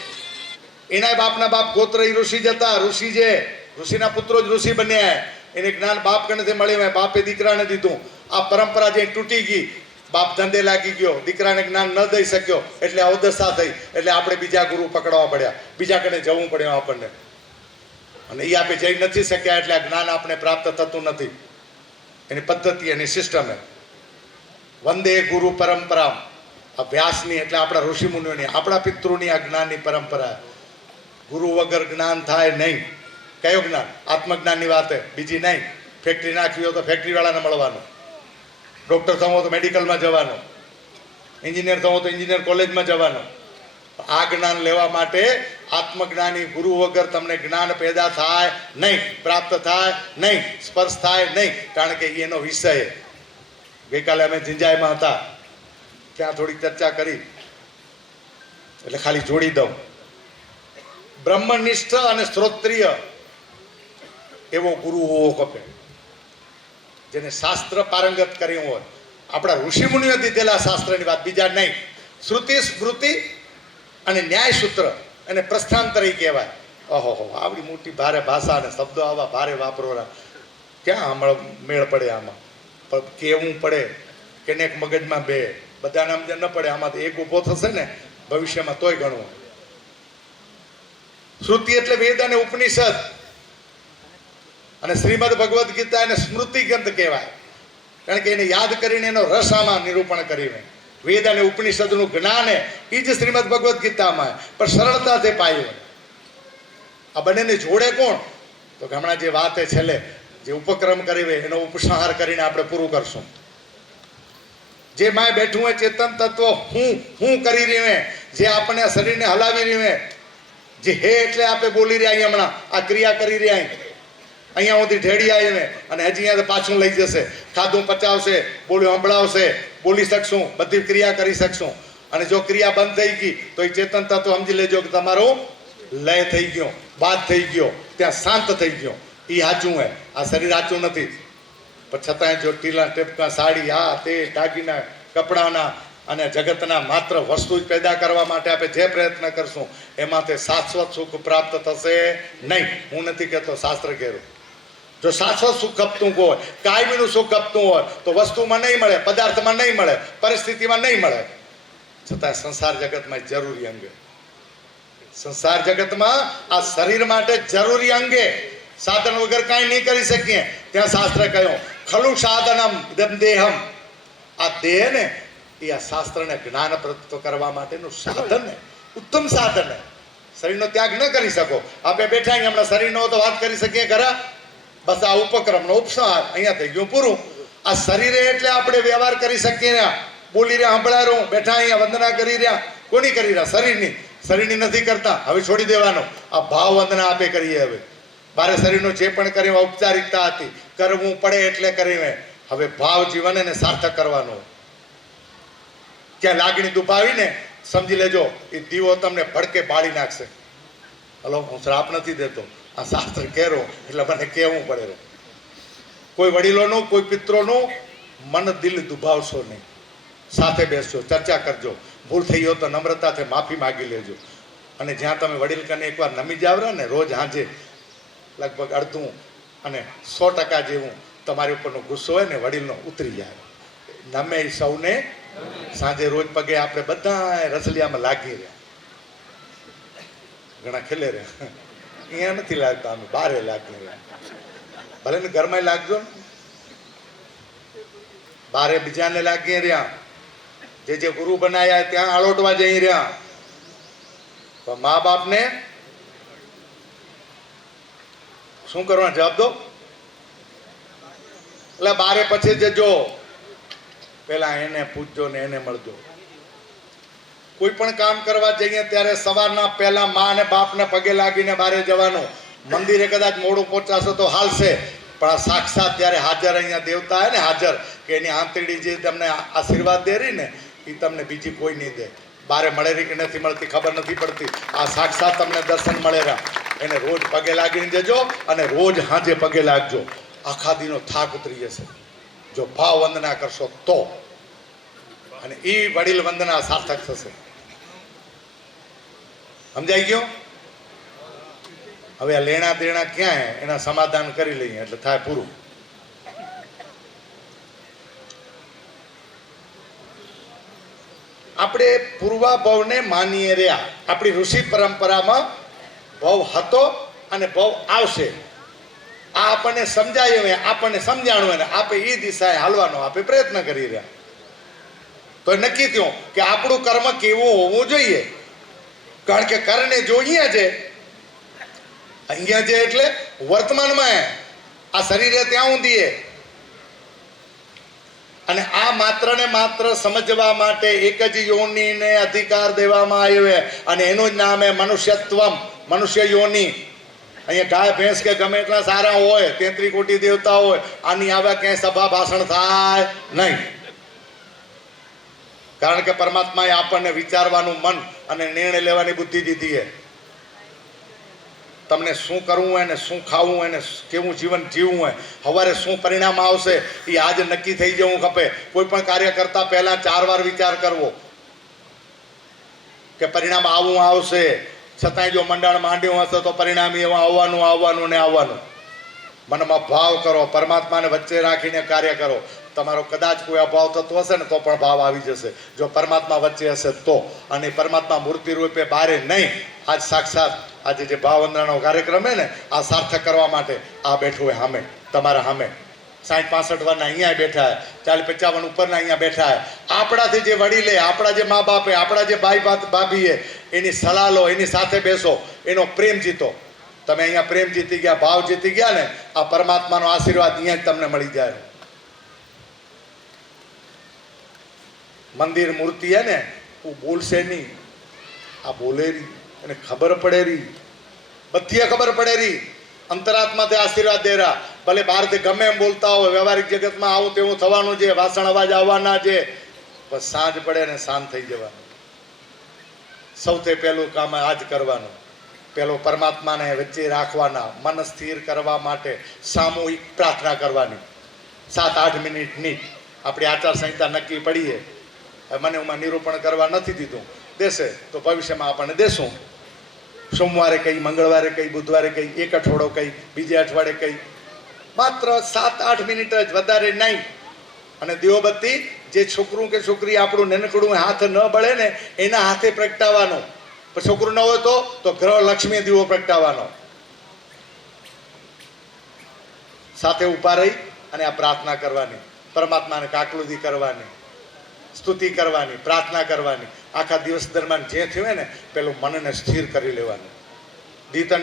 એના બાપના બાપ ગોત્ર એ ઋષિ જતા. ઋષિ જે ઋષિના પુત્રો જ ઋષિ બન્યા. એને જ્ઞાન બાપ કણેથી મળ્યું, બાપે દીકરાને દીધું. આ પરંપરા જે તૂટી ગઈ, બાપ ધંધે લાગી ગયો, દીકરાને જ્ઞાન ન દઈ શક્યો એટલે અવદશા થઈ. એટલે આપણે બીજા ગુરુ પકડવા પડ્યા, બીજા કને જવું પડ્યું આપણને. અને એ આપણે જઈ નથી શક્યા એટલે આ જ્ઞાન આપણે પ્રાપ્ત થતું નથી. એની પદ્ધતિ, એની સિસ્ટમ. વંદે ગુરુ પરંપરા. આ વ્યાસની એટલે આપણા ઋષિ મુનિઓની, આપણા પિતૃની આ જ્ઞાનની પરંપરા. ગુરુ વગર જ્ઞાન થાય નહીં. કયો જ્ઞાન? આત્મજ્ઞાનની વાત, બીજી નહીં. ફેક્ટરી નાખવી હોય તો ફેક્ટરીવાળાને મળવાનું, ડૉક્ટર થવો તો મેડિકલમાં જવાનું, એન્જિનિયર થવો તો એન્જિનિયર કોલેજમાં જવાનું. આ જ્ઞાન લેવા માટે આત્મજ્ઞાની ગુરુ વગર તમને જ્ઞાન પેદા થાય નહીં, પ્રાપ્ત થાય નહીં, સ્પર્શ થાય નહીં. કારણ કે એનો વિષય. ગઈકાલે અમે જિંજાઈમાં હતા, ત્યાં થોડીક ચર્ચા કરી એટલે ખાલી જોડી દઉં. બ્રહ્મનિષ્ઠ અને શ્રોત્રિય એવો ગુરુ હોવો ખપે, જેને શાસ્ત્ર પારંગત કર્યું હોય. આપણા ઋષિમુનિઓ દીધેલા શાસ્ત્રની વાત, બીજા નહીં. શ્રુતિ સ્મૃતિ અને ન્યાય સૂત્ર અને પ્રસ્થાંતરી કહેવાય. ઓહો, આવડી મોટી ભારે ભાષા અને શબ્દો આવા ભારે વાપરવાના ક્યાં હમણાં મેળ પડે? આમાં પણ કેવું પડે કે એક મગજમાં બે, બધાને સમજ ન પડે. આમાં તો એક ઊભો થશે ને ભવિષ્યમાં તોય ગણવું. શ્રુતિ એટલે વેદ અને ઉપનિષદ, અને શ્રીમદ ભગવદ્ ગીતા એને સ્મૃતિ ગ્રંથ કહેવાય. કારણ કે એને યાદ કરીને એનો રસ આમાં નિરૂપણ કરીને વેદ અને ઉપનિષદનું જ્ઞાન એ જ શ્રીમદ ભગવદ્ ગીતામાં પણ સરળતાથી પાયું. આ બંનેને જોડે કોણ? તો હમણાં જે વાત એ છેલ્લે જે ઉપક્રમ કરી એનો ઉપસંહાર કરીને આપણે પૂરું કરશું. જે માય બેઠું હોય ચેતન તત્વ હું કરી રહ્યું, જે આપણે આ શરીરને હલાવી રહ્યું, જે હે એટલે આપણે બોલી રહ્યા અહીં, હમણાં આ ક્રિયા કરી રહ્યા અહીંયા સુધી ઢેડી આવીને અને હજી અહીંયા પાછું લઈ જશે. ખાધું પચાવશે, બોલ્યું સંભળાવશે, બોલી શકશું, બધી ક્રિયા કરી શકશું. અને જો ક્રિયા બંધ થઈ ગઈ તો એ ચેતન તત્વ સમજી લેજો કે તમારો લય થઈ ગયો, બાદ થઈ ગયો, ત્યાં શાંત થઈ ગયો. એ સાચું હે, આ શરીર સાચું નથી. પણ છતાંય જો ટીલા ટેપકા સાડી, આ તે દાગીના કપડાના અને જગતના માત્ર વસ્તુ જ પેદા કરવા માટે આપણે જે પ્રયત્ન કરશું એમાં તે શાશ્વત સુખ પ્રાપ્ત થશે નહીં. હું નથી કહેતો, શાસ્ત્ર કહેવું. જો શાશ્વત સુખ ગપતું હોય, કાયમીનું સુખ ગપતું હોય તો વસ્તુમાં નહીં મળે, પદાર્થમાં નહીં મળે, પરિસ્થિતિમાં નહીં મળે. છતાં સંસાર જગતમાં જરૂરી અંગે, સંસાર જગતમાં આ શરીર માટે જરૂરી અંગે સાધન વગર કાંઈ નહીં કરી શકીએ. ત્યાં શાસ્ત્ર કહ્યું ખલુ સાધનમ ઇદમ દેહમ. આ દેહ ને એ આ શાસ્ત્રને જ્ઞાન પ્રાપ્ત કરવા માટેનું સાધન ને, ઉત્તમ સાધન ને. શરીરનો ત્યાગ ન કરી શકો. આપણે બેઠા હમણાં શરીરનો તો વાત કરી શકીએ ખરા? બસ આ ઉપક્રમનો ઉપસંહાર અહીંયા થઈ ગયું, પૂરું. આ શરીરે એટલે આપણે વ્યવહાર કરી શકીએ ને, બોલી રહ્યા, સંભળાયું, બેઠા અહીંયા વંદના કરી રહ્યા. કોની કરી રહ્યા? શરીરની નથી કરતા. હવે છોડી દેવાનો. આ ભાવ વંદના આપે કરીએ. હવે બારે શરીરનું જે પણ કર્યું ઔપચારિકતા હતી, કરવું પડે એટલે કરીને હવે ભાવ જીવન એને સાર્થક કરવાનો. ક્યાં લાગણી દુભાવીને સમજી લેજો એ દીવો તમને ભડકે બાળી નાખશે. હલો, હું શ્રાપ નથી દેતો, આ શાસ્ત્ર કહેરો એટલે મને કહેવું પડે. કોઈ વડીલોનું, કોઈ પિત્રોનું મન દિલ દુભાવશો નહીં. સાથે બેસજો, ચર્ચા કરજો. ભૂલ થઈ હોય તો નમ્રતાથી માફી માગી લેજો. અને જ્યાં તમે વડીલ કને એકવાર નમી જાવ ને, રોજ હાંજે લગભગ અડધું અને 100% જેવું તમારી ઉપરનો ગુસ્સો હોય ને વડીલનો ઉતરી જાય. નમે સૌને સાંજે રોજ પગે આપણે બધા રસલિયામાં લાગી રહ્યા, ઘણા ખેલે રહ્યા. અહીંયા નથી લાગતા, અમે બારે લાગીએ. ભલે ને ઘરમાં લાગજો ને, બારે બીજાને લાગીએ રહ્યા. જે ગુરુ બનાયા ત્યાં આળોટવા જઈ રહ્યા. પણ મા બાપને શું કરવાનું જવાબ દો. એટલે બારે પછી જજો, પેલા એને પૂછજો ને એને મળજો. કોઈ પણ કામ કરવા જઈએ ત્યારે સવારના પહેલા મા અને બાપને પગે લાગીને બારે જવાનું. મંદિરે કદાચ મોડું પહોંચાશો તો હાલશે, પણ આ સાક્ષાત ત્યારે હાજર અહીંયા દેવતા હે ને હાજર, કે એની આંતરડી જે તમને આશીર્વાદ દે રહી ને એ તમને બીજી કોઈ નહીં દે. બારે મળે રહી કે નથી મળતી ખબર નથી પડતી, આ સાક્ષાત તમને દર્શન મળે રહ્યા. એને રોજ પગે લાગીને જજો અને રોજ હાજે પગે લાગજો. આખા દીનો થાક ઉતરી જશે જો ભાવ વંદના કરશો તો, અને એ વડીલ વંદના સાર્થક થશે. સમજાઈ ગયો? હવે આ લેણા દેણા ક્યાં હે એના સમાધાન કરી લઈએ એટલે થાય પૂરું. આપણે પૂર્વાભવને માનીએ રહ્યા. આપણી ઋષિ પરંપરામાં ભવ હતો અને ભવ આવશે. આ આપણને સમજાયું હોય, આપણને સમજાણું હોય ને આપણે એ દિશાએ હાલવાનો આપણે પ્રયત્ન કરી રહ્યા. તો નક્કી થયું કે આપણું કર્મ કેવું હોવું જોઈએ. કારણ કે કરને જો અહીંયા છે એટલે વર્તમાનમાં આ શરીરે ત્યાં ઊંધીએ. અને આ માત્ર ને માત્ર સમજવા માટે એક જ યોનિને અધિકાર દેવામાં આવ્યો છે અને એનું જ નામ હે મનુષ્યત્વમ, મનુષ્ય યોનિ. અહીંયા ગાય ભેંસ કે ગમે એટલા સારા હોય, 33 કોટી દેવતા હોય, આની આવ્યા ક્યાંય સભા ભાષણ થાય નહીં. કારણ કે પરમાત્માએ આપણને વિચારવાનું મન અને નિર્ણય લેવાની બુદ્ધિ દીધી છે. તમને શું કરવું હોય ને શું ખાવું હોય ને કેવું જીવન જીવવું હોય, સવારે શું પરિણામ આવશે એ આજે નક્કી થઈ જવું ખપે. કોઈ પણ કાર્ય કરતા પહેલા 4 વાર વિચાર કરવો કે પરિણામ આવું આવશે. છતાંય જો મંડાણ માંડ્યું હશે તો પરિણામ એવા આવવાનું ને આવવાનું. મનમાં ભાવ કરો, પરમાત્માને વચ્ચે રાખીને કાર્ય કરો. તમારો કદાચ કોઈ અભાવ થતો હશે ને તો પણ ભાવ આવી જશે જો પરમાત્મા વચ્ચે હશે તો. અને પરમાત્મા મૂર્તિ રૂપે બારે નહીં. આજ સાક્ષાત આજે જે ભાવવંદનાનો કાર્યક્રમ હે ને આ સાર્થક કરવા માટે આ બેઠું હોય સામે, તમારા સામે 60-65 વારના અહીંયા બેઠા હે, 40-55 ઉપરના અહીંયા બેઠા હે. આપણાથી જે વડીલે, આપણા જે મા બાપે, આપણા જે ભાઈ ભાભીએ, એની સલાહ લો, એની સાથે બેસો, એનો પ્રેમ જીતો. તમે અહીંયા પ્રેમ જીતી ગયા, ભાવ જીતી ગયા ને, આ પરમાત્માનો આશીર્વાદ અહીંયા જ તમને મળી જાય. મંદિર મૂર્તિ હે ને હું બોલશે નહીં, આ બોલે રહી, એને ખબર પડે રહી, બધી ખબર પડે રહી. અંતરાત્માથી આશીર્વાદ દે રહ્યા. ભલે બહારથી ગમે એમ બોલતા હોય, વ્યવહારિક જગતમાં આવું તેવું થવાનું છે, વાસણ અવાજ આવવાના છે, પણ સાંજ પડે ને શાંત થઈ જવાનું. સૌથી પહેલું કામ આ જ કરવાનું. પેલો પરમાત્માને વચ્ચે રાખવાના, મન સ્થિર કરવા માટે સામૂહિક પ્રાર્થના કરવાની 7-8 મિનિટની. આપણી આચારસંહિતા નક્કી પડીએ. મને હું નિરૂપણ કરવા નથી દીધું, દેશે તો ભવિષ્યમાં આપણને દેશું. સોમવારે કઈ, મંગળવારે કઈ, બુધવારે કઈ, એક અઠવાડિયો કઈ, બીજે અઠવાડિયે કઈ, માત્ર 7-8 મિનિટ જ, વધારે નહીં. અને દીવબત્તી જે છોકરું કે છોકરી આપણું નાનકડું હાથ ન બળે ને એના હાથે પ્રગટાવવાનો. પણ છોકરું ન હોય તો ગ્રહ લક્ષ્મી દીવો પ્રગટાવવાનો. સાથે ઊભા રહી અને આ પ્રાર્થના કરવાની, પરમાત્માને કાકલુદી કરવાની, સ્તુતિ કરવાની, પ્રાર્થના કરવાની. આખા દિવસ દરમિયાન જે થયું ને પેલું મનને સ્થિર કરી લેવાનું. દીતા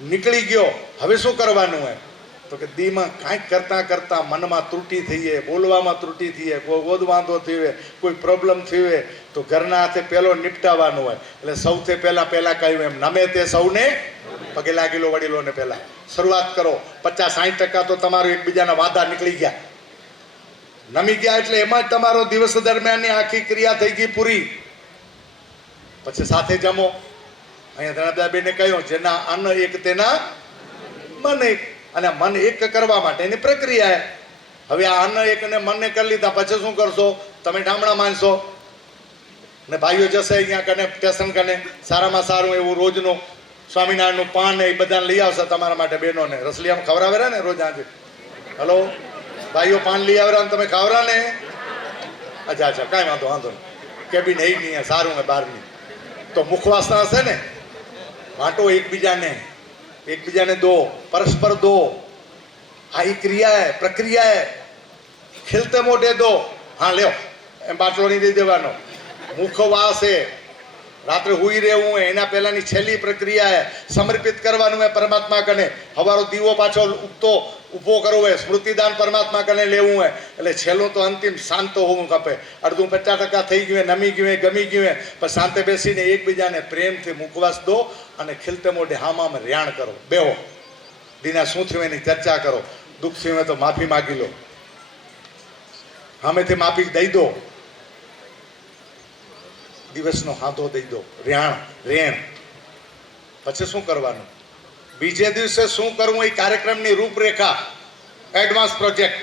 નીકળી ગયો, હવે શું કરવાનું હોય તો કે દીમાં કાંઈક કરતાં કરતાં મનમાં ત્રુટિ થઈએ, બોલવામાં ત્રુટિ થઈએ, કોઈ ગોદ વાંધો થયો, કોઈ પ્રોબ્લેમ થયો તો ઘરના હાથે પહેલો નિપટાવવાનું હોય. એટલે સૌથી પહેલાં કહ્યું એમ, નમે તે સૌને પગે લાગી લો વડીલોને. પહેલાં શરૂઆત કરો. 50-60% તો તમારું એકબીજાના વાદા નીકળી ગયા, નમી ગયા. એટલે એમાં જ તમારો દિવસ દરમિયાનની આખી ક્રિયા થઈ ગઈ પૂરી. પછી સાથે જમો. અહીંયા ધણાદાબેને કહ્યું, જેના અન્ન એક તેના મન એક. અને મન એક કરવા માટે એની પ્રક્રિયા. હવે આ અન્ન એક ને મનને કરી લીધા પછી શું કરશો? તમે ઠામણા માનશો ને ભાઈઓ જશે અહીંયા કને સ્ટેશન કને સારામાં સારું એવું રોજનું સ્વામિનારાયણનું પાન ને એ બધાને લઈ આવશે તમારા માટે. બહેનોને રસલિયામાં ખવડાવે ને રોજ આજે. હલો ભાઈઓ, પાન લઈ આવ્યા ને તમે ખાવરા ને? અચ્છા કાંઈ વાંધો નહીં. કેબિન એ નહીં સારું ને બહારની તો મુખવાસના હશે ને વાંટો એકબીજાને દો, પરસ્પર દો. આ એ ક્રિયા હે, પ્રક્રિયા હે. ખીલતે મોઢે દો. હા લ્યો, એમ બાટલો નહીં દઈ દેવાનો. મુખવાસ હે, રાત્રે હુઈ રહેવું હોય એના પહેલાની છેલ્લી પ્રક્રિયા હે. સમર્પિત કરવાનું હે પરમાત્મા કને. હવારો દીવો પાછો ઊભો કરવો હોય, સ્મૃતિદાન પરમાત્મા કને લેવું હોય. એટલે છેલ્લું તો અંતિમ શાંત હોવું ખપે. અડધું 50% થઈ ગયું, નમી ગયું, ગમી ગયું, પણ શાંતે બેસીને એકબીજાને પ્રેમથી મુખવાસ દો અને ખીલતે મોઢે હામામ રેણ કરો. બેહો, દીના શું થયું એની ચર્ચા કરો. દુઃખ થયું હોય તો માફી માગી લો, સામેથી માફી દઈ દો, દિવસનો હાથો દઈ દો, રેણ. પછી શું કરવાનું, બીજે દિવસે શું કરવું એ કાર્યક્રમની રૂપરેખા, એડવાન્સ પ્રોજેક્ટ,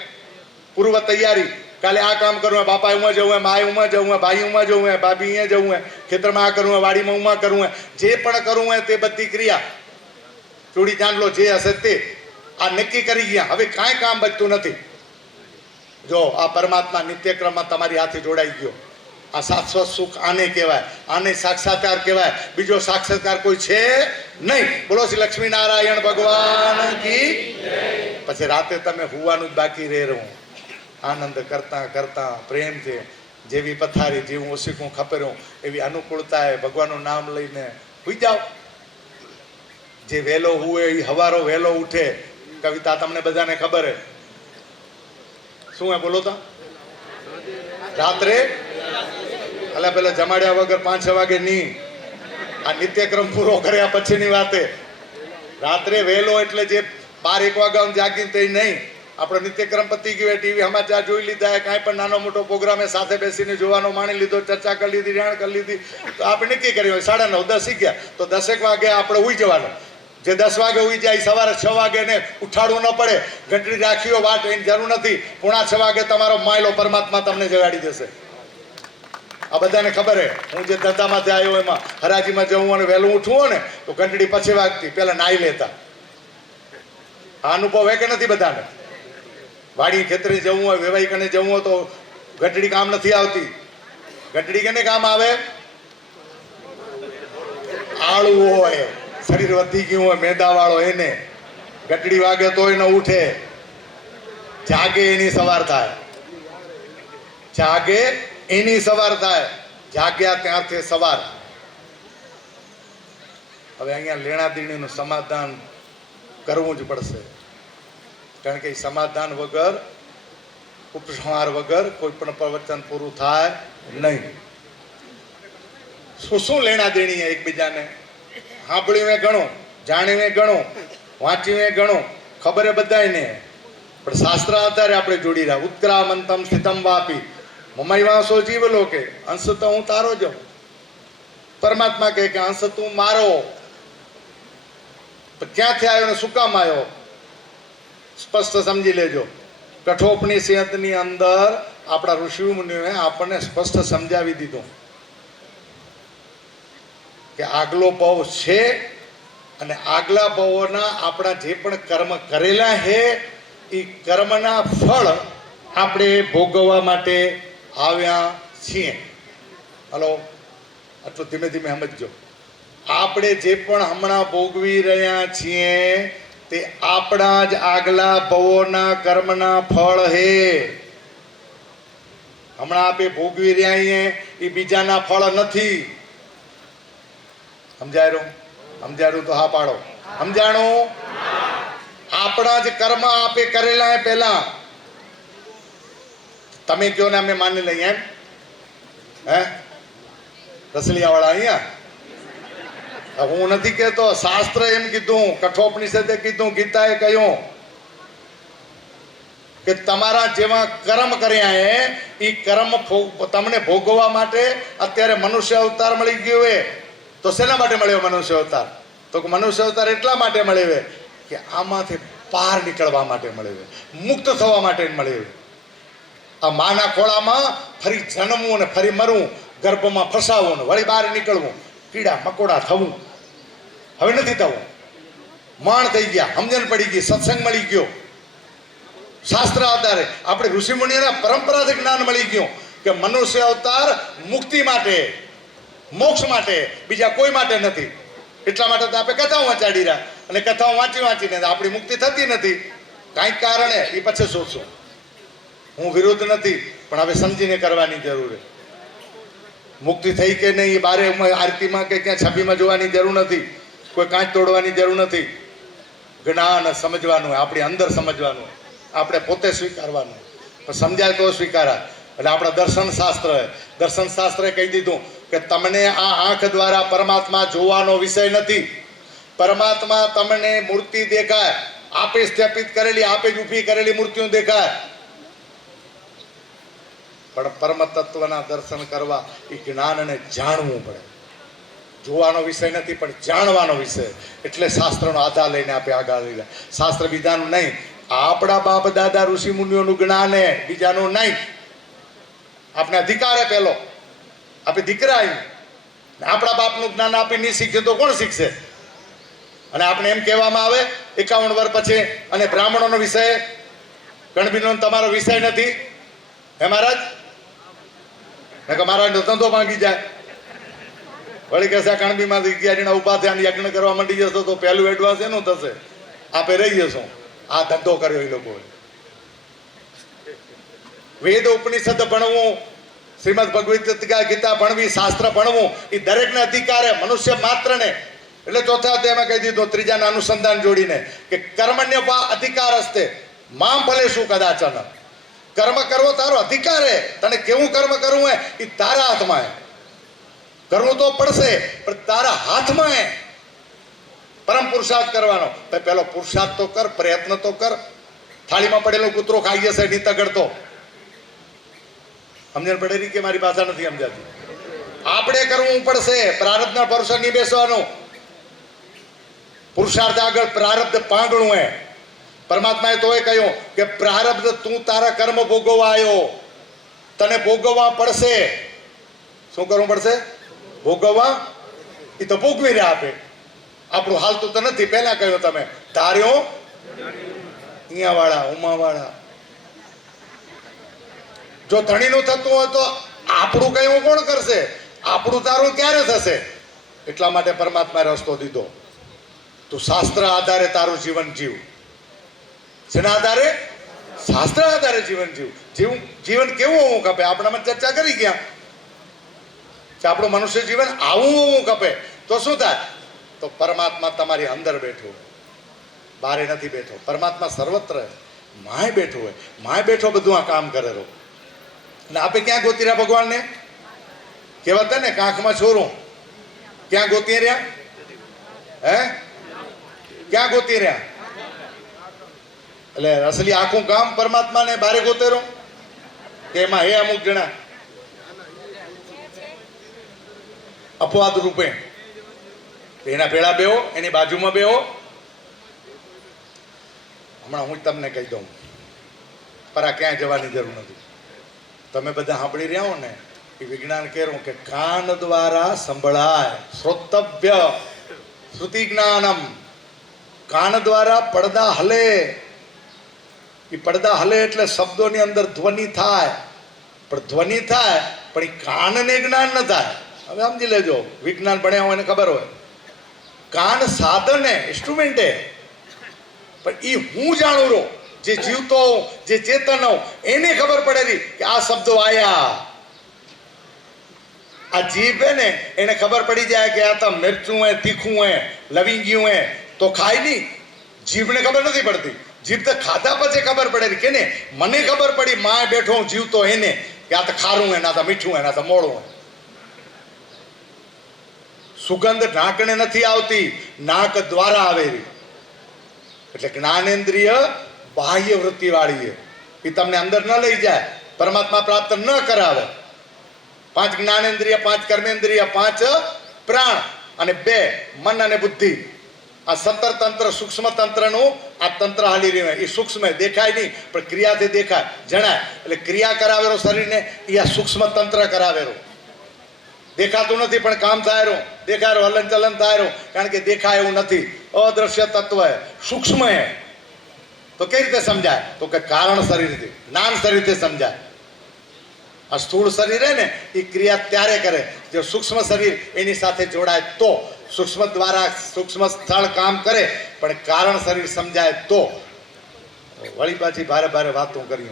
પૂર્વ તૈયારી. કાલે આ કામ કરવું હોય, બાપા ઉમાં જવું હોય, માએ ઉમાં જવું હોય, ભાઈ ઉમાં જવું હોય, ભાભી અહીંયા જવું હોય, ખેતરમાં આ કરવું હોય, વાડીમાં ઉમાં કરવું હોય, જે પણ કરવું હોય તે બધી ક્રિયા, ચૂડી ચાંદલો જે હશે તે આ નક્કી કરી ગયા. હવે કાંઈ કામ બચતું નથી. જો આ પરમાત્મા નિત્યક્રમમાં તમારી હાથે જોડાઈ ગયો. આ શાશ્વત સુખ આને કહેવાય, આને સાક્ષાત્કાર કહેવાય. બીજો સાક્ષાત્કાર કોઈ છે નહીં. બોલો શ્રી લક્ષ્મીનારાયણ ભગવાન કી. પછી રાતે તમે હુવાનું જ બાકી રહું, આનંદ કરતા કરતા પ્રેમથી, જેવી પથારી જેવું ઓશીકું ખપેરું એવી અનુકૂળતા એ ભગવાનનું નામ લઈને હુઈ જાઓ. જે વહેલો હુએ એ હવારો વહેલો ઉઠે. કવિતા તમને બધાને ખબર હે, શું હે બોલો તો? રાત્રે એટલે પેલા જમાડ્યા વગર 5-6 વાગે નહીં. આ નિત્યક્રમ પૂરો કર્યા પછીની વાતે. રાત્રે વહેલો એટલે જે 12-1 વાગ્યા જાગીને તે નહીં. આપણો નિત્યક્રમ પતી ગયો, ટીવી સમાચાર જોઈ લીધા, કાંઈ પણ નાનો મોટો પ્રોગ્રામ એ સાથે બેસીને જોવાનો માણી લીધો, ચર્ચા કરી લીધી, રેણ કરી લીધી. તો આપણે નક્કી કર્યું 9:30 10 ગયા તો 10 વાગે આપણે ઉઈ જવાનું. જે 10 વાગે ઉઈ જાય સવારે 6 વાગે ને ઉઠાડવું ન પડે, ઘંટડી રાખીઓ વાટ એની જરૂર નથી. 5:45 વાગે તમારો માયલો પરમાત્મા તમને જગાડી દેશે. આ બધાને ખબર હે. હું જે ધંધામાંથી આવ્યો એમાં હરાજીમાં જવું અને વહેલું ઉઠવું હોય ને તો ઘંટડી પછી વાગતી, પહેલા નાહી લેતા. આ અનુભવ હે કે નથી બધાને? વાડી ખેતરે જવું હોય, વેવાઈ કને જવું હોય તો ઘંટડી કામ નથી આવતી. ઘંટડી કેને કામ આવે? આળું હોય, શરીર વધી ગયું હોય, મેદાવાળો, એને ઘંટડી વાગે તોય ન ઉઠે. જાગે એની સવાર થાય, જાગે એની સવાર થાય. જાગ્યા ત્યાંથી સવાર. હવે અહીંયા લેણા દેણીનું સમાધાન કરવું જ પડશે. કારણ કે સમાધાન વગર, ઉપસંહાર વગર કોઈ પણ પ્રવચન પૂરું થાય નહીં. શું લેણા દેણી એકબીજાને? સાંભળ્યું ઘણું, જાણ્યું ઘણું, વાંચ્યું ઘણું, ખબર બધાને, પણ શાસ્ત્ર આધારે આપણે જોડી રહ્યા. ઉત્ક્રામંતમ સ્થિતમ વાપી મમય વાંસો જીવ લોકે. અંશ તો હું તારો જ. પરમાત્મા કહે કે અંશ તું મારો. ક્યાંથી આવ્યો ને શું કામ આવ્યો? સ્પષ્ટ સમજી લેજો. કઠોપનિષદની અંદર આપણા ઋષિ મુનિઓએ આપણને સ્પષ્ટ સમજાવી દીધું કે આગલો ભવ છે અને આગલા ભવોના આપણા જે પણ કર્મ કરેલા છે એ કર્મના ફળ આપણે ભોગવવા માટે આવ્યા છીએ. હલો, આટલું ધીમે ધીમે સમજજો. આપણે જે પણ હમણાં ભોગવી રહ્યા છીએ તે આપણા જ આગલા ભવોના કર્મના ફળ હે. હમણાં આપણે ભોગવી રહ્યા છીએ એ બીજાના ફળ નથી. સમજાયું? સમજાયું તો હા પાડો. સમજાણું? આપણા જ કર્મ આપે કરેલા હે પહેલા. તમે કયો ને અમે માની લઈએ એમ? હે રસલિયા વાળા અહીંયા? હું નથી કહેતો, શાસ્ત્ર એમ કીધું, કઠોપનિષદે કીધું, ગીતાએ કહ્યું કે તમારા જેવા કર્મ કર્યા હે એ કર્મ તમને ભોગવવા માટે અત્યારે મનુષ્ય અવતાર મળી ગયો હે. તો શેના માટે મળ્યો મનુષ્ય અવતાર? તો મનુષ્ય અવતાર એટલા માટે મળ્યો કે આમાંથી બહાર નીકળવા માટે મળ્યો, મુક્ત થવા માટે મળ્યો. આ માના ખોળામાં ફરી જન્મવું અને ફરી મરવું, ગર્ભમાં ફસાવવું ને વળી બહાર નીકળવું, કીડા મકોડા થવું. હવે નથી થવું. માણ થઈ ગયા, સમજણ પડી ગઈ, સત્સંગ મળી ગયો. શાસ્ત્ર આધારે આપણે ઋષિમુનિઓના પરંપરાથી જ્ઞાન મળી ગયું કે મનુષ્ય અવતાર મુક્તિ માટે, મોક્ષ માટે, બીજા કોઈ માટે નથી. એટલા માટે તો આપણે કથાઓ વાંચાડી રહ્યા, અને કથાઓ વાંચીને આપણી મુક્તિ થતી નથી કાંઈક કારણે. એ પછી સોચશું. હું વિરોધ નથી, પણ હવે સમજીને કરવાની જરૂર છે. મુક્તિ થઈ કે નહીં એ બારે આરતીમાં કે ક્યાં છબીમાં જોવાની જરૂર નથી, કોઈ કાંચ તોડવાની જરૂર નથી. જ્ઞાન સમજવાનું હોય, આપણી અંદર સમજવાનું હોય, આપણે પોતે સ્વીકારવાનું. પણ સમજાય તો સ્વીકારાય. એટલે આપણા દર્શન શાસ્ત્રે કહી દીધું કે તમને આ આંખ દ્વારા પરમાત્મા જોવાનો વિષય નથી. પરમાત્મા તમને મૂર્તિ દેખાય, આપે સ્થાપિત કરેલી, આપે જ ઊભી કરેલી મૂર્તિઓ દેખાય, પણ પરમ તત્વના દર્શન કરવા એ જ્ઞાનને જાણવું પડે. જોવાનો વિષય નથી, પણ જાણવાનો વિષય. એટલે શાસ્ત્રનો આધાર લઈને આપણે આગળ લઈ જાય. શાસ્ત્ર બીજાનું નહીં, આપણા બાપ દાદા ઋષિ મુનિઓનું જ્ઞાન હે, બીજાનું નહીં. આપણે અધિકાર હે પહેલો, આપણે દીકરા આવી, આપણા બાપનું જ્ઞાન આપી નહીં શીખશે તો કોણ શીખશે? અને આપણે એમ કહેવામાં આવે 51 વર્ષ પછી, અને બ્રાહ્મણોનો વિષય, ગણબીનો તમારો વિષય નથી હે મહારાજ? મહારાજ ધંધો ભાંગી જાય. વળી કહેશે કણબીમાંથી ગયા ઉભા થયા યજ્ઞ કરવા માંડી જશો તો પહેલું એડવાન્સ એનું થશે, આપે રહી જશો. આ ધંધો કર્યો એ લોકોએ. વેદ ઉપનિષદ ભણવું, શ્રીમદ ભગવદ ગીતા ભણવી, શાસ્ત્ર ભણવું એ દરેકને અધિકાર હે, મનુષ્ય માત્રને. એટલે ચોથા અધ્યાયમાં કહી દીધું, ત્રીજાના અનુસંધાન જોડીને, કે કર્મણ્ય અધિકાર હસ્તે મામ ભલે શું કદાચન. કર્મ કરવો તારો અધિકાર હે, તને કેવું કર્મ કરવું હે એ તારા હાથમાં હે. કરવું તો પડશે, પણ તારા હાથમાં હે. પરમ પુરુષાર્થ કરવાનો. પેલો પુરુષાર્થ તો કર, પ્રયત્ન તો કર. થાળીમાં પડેલો કૂતરો ખાઈ જશે નહીં તગડતો. સમજણ પડેલી કે મારી ભાષા નથી સમજાતી? આપણે કરવું પડશે, પ્રારબ્ધના ભરોસે નહીં બેસવાનું. પુરુષાર્થ આગળ પ્રારબ્ધ પાંગણું હે. પરમાત્માએ તોય કહ્યું કે પ્રારબ્ધ તું તારા કર્મ ભોગવવા આવ્યો, તને ભોગવવા પડશે. શું કરવું પડશે? ભોગવવા. એ તો ભોગવી રહ્યા આપે. આપણું હાલતું તો નથી. પહેલા કહ્યું તમે ધાર્યો અહીંયા વાળા ઉમા વાળા. જો ધણીનું થતું હોય તો આપણું કયું કોણ કરશે? આપણું તારું ક્યારે થશે? એટલા માટે પરમાત્માએ રસ્તો દીધો. તું શાસ્ત્ર આધારે તારું જીવન જીવ. શેના આધારે? શાસ્ત્ર આધારે જીવન જીવ. જીવન કેવું હોવું ખપે? આપણામાં ચર્ચા કરી ગયા કે આપણું મનુષ્ય જીવન આવું હોવું ખપે. તો શું થાય? તો પરમાત્મા તમારી અંદર બેઠો, બારે નથી બેઠો. પરમાત્મા સર્વત્ર માય બેઠો હોય. માય બેઠો બધું આ કામ કરે રહો. અને આપણે ક્યાં ગોતી રહ્યા ભગવાનને? કહેવાતા ને કાંખમાં છોરું. ક્યાં ગોતી રહ્યા? હે? ક્યાં ગોતી રહ્યા? એટલે અસલી આખું ગામ પરમાત્માને બારે ગોતેરો કે એમાં હે અમુક જણા અપવાદ રૂપે? એના ભેળા બેહો, એની બાજુમાં બેહો. હમણાં હું તમને કહી દઉં, પર આ ક્યાંય જવાની જરૂર નથી. તમે બધા સાંભળી રહ્યા હો ને, એ વિજ્ઞાન કહેવું કે કાન દ્વારા સંભળાય, શ્રોતવ્ય શ્રુતિ જ્ઞાનમ. કાન દ્વારા પડદા હલે. એ પડદા હલે એટલે શબ્દોની અંદર ધ્વનિ થાય, પણ ધ્વનિ થાય પણ એ કાનને જ્ઞાન ન થાય. હવે સમજી લેજો, વિજ્ઞાન ભણ્યા હોય ને ખબર હોય. કાન સાધન હે, ઇન્સ્ટ્રુમેન્ટ હે, પણ એ હું જાણું રહો, જે જીવતો જે ચેતન હોઉં એને ખબર પડેલી કે આ શબ્દો આયા. આ જીભ હે ને એને ખબર પડી જાય કે આ તો મિર્ચું હે, તીખું હે, લવિંગિયું હે, તો ખાય નહીં. જીભને ખબર નથી પડતી. જીભ તો ખાધા પછી ખબર પડેલી કે ને મને ખબર પડી માય બેઠો હું જીવતો એને કે આ તો ખારું હે, ના તો મીઠું હે, ના તો મોળું હે. સુગંધ નાકને નથી આવતી, નાક દ્વારા આવેલી. એટલે જ્ઞાનેન્દ્રિય બાહ્ય વૃત્તિ વાળી એ તમને અંદર ન લઈ જાય, પરમાત્મા પ્રાપ્ત ન કરાવે. 5 જ્ઞાનેન્દ્રિય, 5 કર્મેન્દ્રિય, 5 પ્રાણ અને 2 મન અને બુદ્ધિ. આ 17 તંત્ર સૂક્ષ્મ તંત્રનું આ તંત્ર હાલી રહ્યું. એ સૂક્ષ્મ દેખાય નહીં પણ ક્રિયાથી દેખાય, જણાય. એટલે ક્રિયા કરાવેલો શરીરને એ આ સૂક્ષ્મ તંત્ર કરાવેલો. દેખાતું નથી પણ કામ થાય, દેખાય હલન ચલન થાય, કારણ કે દેખાય એવું નથી. અદ્રશ્ય તત્વ હે, સૂક્ષ્મ હે. તો કઈ રીતે સમજાય? તો કે કારણ શરીરથી, જ્ઞાન શરીરથી સમજાય. આ સ્થૂળ શરીર હે ને એ ક્રિયા ત્યારે કરે જો સૂક્ષ્મ શરીર એની સાથે જોડાય તો. સૂક્ષ્મ દ્વારા સૂક્ષ્મ સ્થળ કામ કરે પણ કારણ શરીર સમજાય તો વળી પાછી ભારે ભારે વાતો કરી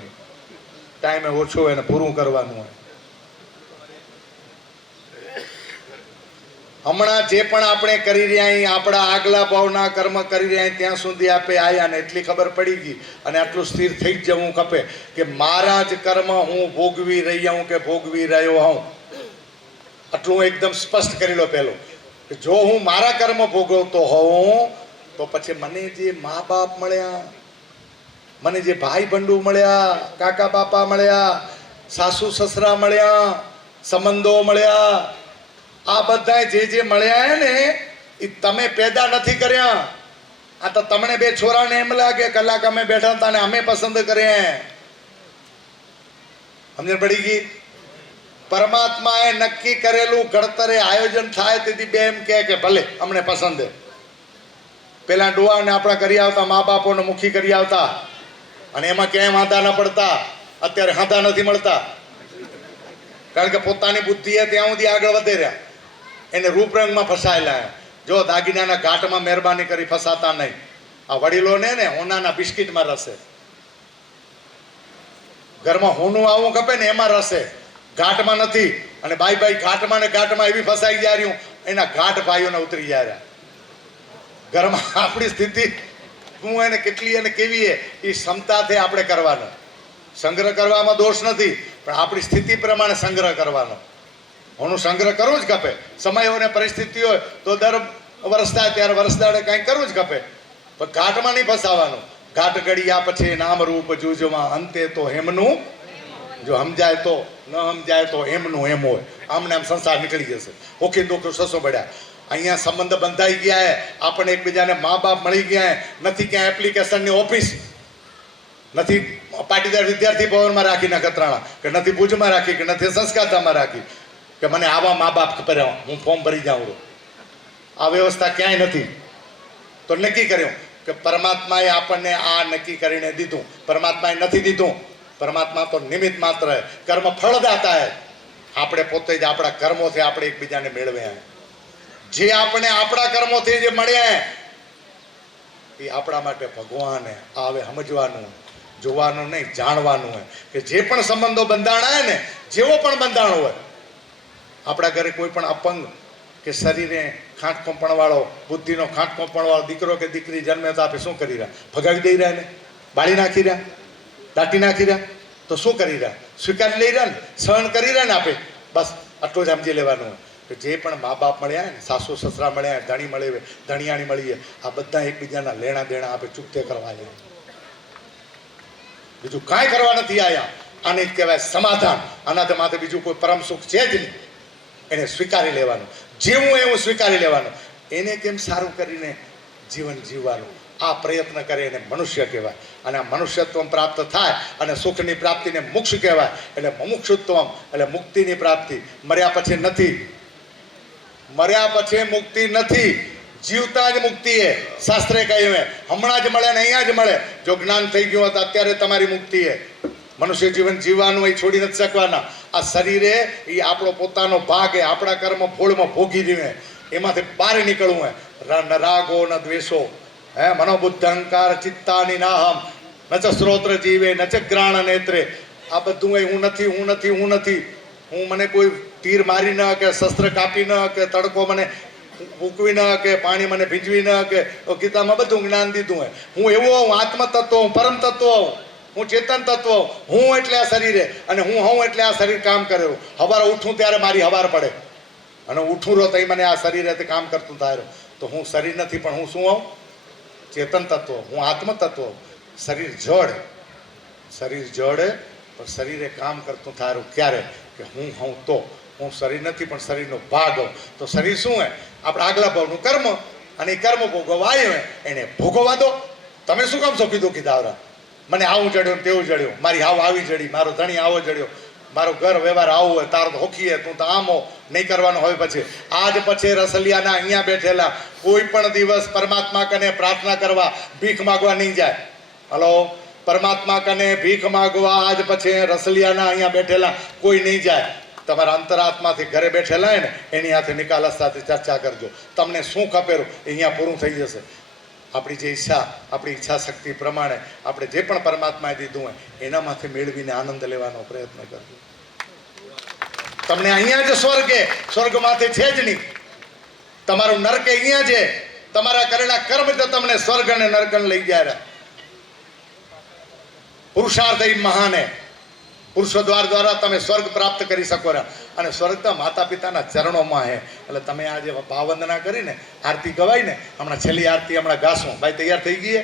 ટાઈમે ઓછો હોય ને પૂરું કરવાનું હોય. હમણાં જે પણ આપણે કરી રહ્યા આપણા આગલા ભાવના કર્મ કરી રહ્યા ત્યાં સુધી આપણે આયા ને એટલી ખબર પડી ગઈ અને આટલું સ્થિર થઈ જ જવું ખપે કે મારા જ કર્મ હું ભોગવી રહી હું કે ભોગવી રહ્યો હું. આટલું હું એકદમ સ્પષ્ટ કરી લો પહેલું કે જો હું મારા કર્મ ભોગવતો હોઉં તો પછી મને જે મા બાપ મળ્યા, મને જે ભાઈ બંધુ મળ્યા, કાકા બાપા મળ્યા, સાસુ સસરા મળ્યા, સંબંધો મળ્યા, આ બધા જે મળ્યા હે ને એ તમે પેદા નથી કર્યા. આ તો તમને બે છોરાને એમ લાગે કલાક અમે બેઠા હતા ને અમે પસંદ કર્યા. સમજણ પડી ગઈ? પરમાત્માએ નક્કી કરેલું ઘડતરે આયોજન થાય તેથી બે એમ કે ભલે અમને પસંદ છે. પેલા ડોહાને આપણા કરી આવતા, મા બાપોને મુખી કરી આવતા અને એમાં ક્યાંય વાંધા ન પડતા. અત્યારે હાંધા નથી મળતા કારણ કે પોતાની બુદ્ધિ ત્યાં સુધી આગળ વધે રહ્યા, એને રૂપરંગમાં ફસાયેલા. જો દાગીનાના ઘાટમાં મહેરબાની કરી ફસાતા નહીં. આ વડીલોને ને હોનાના બિસ્કિટમાં રસે, ઘરમાં હોનું આવું ખપે ને એમાં રસે, ઘાટમાં નથી. અને બાઈ ઘાટમાં ને ઘાટમાં એવી ફસાઈ જાય રહ્યું એના ઘાટ ભાઈઓને ઉતરી જાય. ઘરમાં આપણી સ્થિતિ શું એને કેટલી અને કેવી એ ક્ષમતાથી આપણે કરવાનો. સંગ્રહ કરવામાં દોષ નથી પણ આપણી સ્થિતિ પ્રમાણે સંગ્રહ કરવાનો. હું સંગ્રહ કરવું જ ખપે. સમય હોય ને પરિસ્થિતિ હોય તો દર વર્ષ થાય ત્યારે વર્ષ દાડે કંઈક કરવું જ ખપે પણ ઘાટમાં નહીં ફસાવાનું. ઘાટ ગળ્યા પછી નામ રૂપ જૂજમાં અંતે તો હેમનું, જો સમજાય તો ન સમજાય તો એમનું એમ હોય. આમને આમ સંસાર નીકળી જશે. ઓખી દુઃખ સસો પડ્યા. અહીંયા સંબંધ બંધાઈ ગયા હે, આપણને એકબીજાને મા બાપ મળી ગયા હે. નથી ક્યાં એપ્લિકેશનની ઓફિસ, નથી પાટીદાર વિદ્યાર્થી ભવનમાં રાખી નખત્રાણા, કે નથી ભુજમાં રાખી, કે નથી સંસ્કારધામમાં રાખી કે મને આવા મા બાપ કર્યા હું ફોર્મ ભરી જાઉં. આ વ્યવસ્થા ક્યાંય નથી. તો નક્કી કર્યું કે પરમાત્માએ આપણને આ નક્કી કરીને દીધું. પરમાત્માએ નથી દીધું. પરમાત્મા તો નિમિત્ત માત્ર હે, કર્મ ફળદાતા હે. આપણે પોતે જ આપણા કર્મોથી આપણે એકબીજાને મેળવ્યા. જે આપણે આપણા કર્મોથી જે મળ્યા એ આપણા માટે ભગવાન હે. આ હવે સમજવાનું, જોવાનું નહીં, જાણવાનું હોય કે જે પણ સંબંધો બંધાણા હે ને, જેવો પણ બંધાણો હોય, આપણા ઘરે કોઈ પણ અપંગ કે શરીરે ખાંટકોપણ વાળો, બુદ્ધિનો ખાંટકોપણ વાળો દીકરો કે દીકરી જન્મે તો આપણે શું કરી રહ્યા? ભગાવી દઈ રહ્યા ને, બાળી નાખી રહ્યા, દાટી નાખી રહ્યા. તો શું કરી રહ્યા? સ્વીકારી લઈ રહ્યા ને, સહન કરી રહ્યા ને. આપણે બસ આટલું જ સમજી લેવાનું હોય કે જે પણ મા બાપ મળ્યા ને, સાસુ સસરા મળ્યા, ધણી મળે, ધણિયાણી મળી, આ બધા એકબીજાના લેણા દેણા આપણે ચૂકતે કરવા છે. બીજું કાંઈ કરવા નથી આવ્યા. આને જ કહેવાય સમાધાન. આનાથી માથે બીજું કોઈ પરમ સુખ છે જ નહીં. એને સ્વીકારી લેવાનું, જેવું એવું સ્વીકારી લેવાનું. એને કેમ સારું કરીને જીવન જીવવાનું, આ પ્રયત્ન કરે એને મનુષ્ય કહેવાય. અને આ મનુષ્યત્વ પ્રાપ્ત થાય અને સુખની પ્રાપ્તિને મોક્ષ કહેવાય. એટલે મુમુક્ષુત્વ એટલે મુક્તિની પ્રાપ્તિ. મર્યા પછી નથી, મર્યા પછી મુક્તિ નથી, જીવતા જ મુક્તિ હે. શાસ્ત્રે કહ્યું હે હમણાં જ મળે ને અહીંયા જ મળે. જો જ્ઞાન થઈ ગયું હોત અત્યારે તમારી મુક્તિ હે. મનુષ્ય જીવન જીવવાનું એ છોડી નથી શકવાના. આ શરીરે એ આપણો પોતાનો ભાગ હે. આપણા કર્મ ફોળમાં ભોગી રહ્યું, એમાંથી બહાર નીકળવું હે. ન રાગો ન દ્વેષો, હે મનોબુદ્ધ અહંકાર ચિત્તાની નાહમ ન ચ શ્રોત્ર જીવે ન ચ ગ્રાણ નેત્રે. આ બધું એ હું નથી, હું નથી, હું નથી. હું મને કોઈ તીર મારી ન કે, શસ્ત્ર કાપી ન કે, તડકો મને ફૂંકવી ન કે, પાણી મને ભીંજવી ન કે. ગીતામાં બધું જ્ઞાન દીધું હે. હું એવો હું આત્મતત્વ, હું પરમ તત્વ, હું ચેતન તત્વ. હું એટલે આ શરીરે અને હું એટલે આ શરીર કામ કરેલું. સવારે ઉઠું ત્યારે મારી હવાર પડે અને ઉઠું રહો તો મને આ શરીરે કામ કરતું થાય. તો હું શરીર નથી પણ હું શું હોઉં? ચેતન તત્વ, હું આત્મ તત્વ. શરીર જડ, શરીર જડ પણ શરીરે કામ કરતું થાય ક્યારે? કે હું તો હું શરીર નથી પણ શરીરનો ભાગ હોઉં. તો શરીર શું હે? આપણે આગલા ભાવનું કર્મ, અને એ કર્મ ભોગવવા આવ્યું એને ભોગવવા દો. તમે શું કામ સોંપી દો કીધા? મને આવું જડ્યું ને તેવું જડ્યું, મારી હાવ આવી જડી, મારો ધણી આવો જડ્યો, મારો ઘર વ્યવહાર આવું હોય, તારો તો હોખીએ, તું તો આમ હો. નહીં કરવાનું હોય પછી. આજ પછી રસલિયાના અહીંયા બેઠેલા કોઈ પણ દિવસ પરમાત્મા કને પ્રાર્થના કરવા, ભીખ માગવા નહીં જાય. હલો, પરમાત્મા કને ભીખ માગવા આજ પછી રસલિયાના અહીંયા બેઠેલા કોઈ નહીં જાય. તમારા અંતરાત્માથી ઘરે બેઠેલા ને એની હાથે નિકાલસ સાથે ચર્ચા કરજો. તમને શું ખપેરું એ અહીંયા પૂરું થઈ જશે. આપણી જે ઈચ્છા, આપણી ઈચ્છા શક્તિ પ્રમાણે આપણે જે પણ પરમાત્માએ દીધું હોય એનામાંથી મેળવીને આનંદ લેવાનો પ્રયત્ન કરજો. તમને અહીંયા જ સ્વર્ગમાંથી છે જ નહીં. તમારું નરક અહીંયા છે. તમારા કરેલા કર્મ તો તમને સ્વર્ગ અને નરક લઈ જાય. પુરુષાર્થ એ મહાને પુરુષો દ્વારા તમે સ્વર્ગ પ્રાપ્ત કરી શકો. અને સ્વર્ગ તો માતા પિતાના ચરણોમાં હે. એટલે તમે આજે ભાવવંદના કરીને આરતી ગવાય ને, હમણાં છેલ્લી આરતી હમણાં ગાશું. ભાઈ તૈયાર થઈ ગઈ?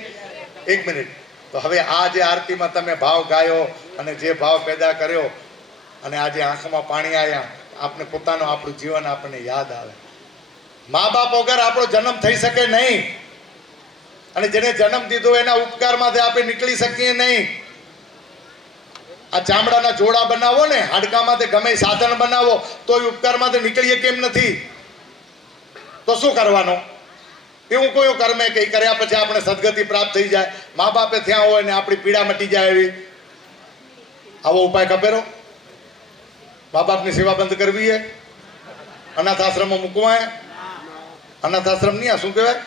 1 મિનિટ. તો હવે આ જે આરતીમાં તમે ભાવ ગાયો અને જે ભાવ પેદા કર્યો અને આજે આંખમાં પાણી આવ્યા, આપને પોતાનું આપણું જીવન આપણને યાદ આવે. મા બાપ વગર આપણો જન્મ થઈ શકે નહીં. અને જેને જન્મ દીધો એના ઉપકારમાંથી આપણે નીકળી શકીએ નહીં. આ ચામડાના જોડા બનાવો ને, હાડકામાંથી ગમે સાધન બનાવો તો એ ઉપકારમાંથી નીકળીએ કેમ નથી? તો શું કરવાનું? એવું કોઈ કર્મે કે કર્યા પછી આપણે સદગતિ પ્રાપ્ત થઈ જાય, મા બાપે થયા હોય ને આપણી પીડા મટી જાય એવી આવો ઉપાય ખપેરો? મા બાપની સેવા બંધ કરવી છે? અનાથ આશ્રમમાં મૂકવા? અનાથ આશ્રમ નહીં, આ શું કહેવાય?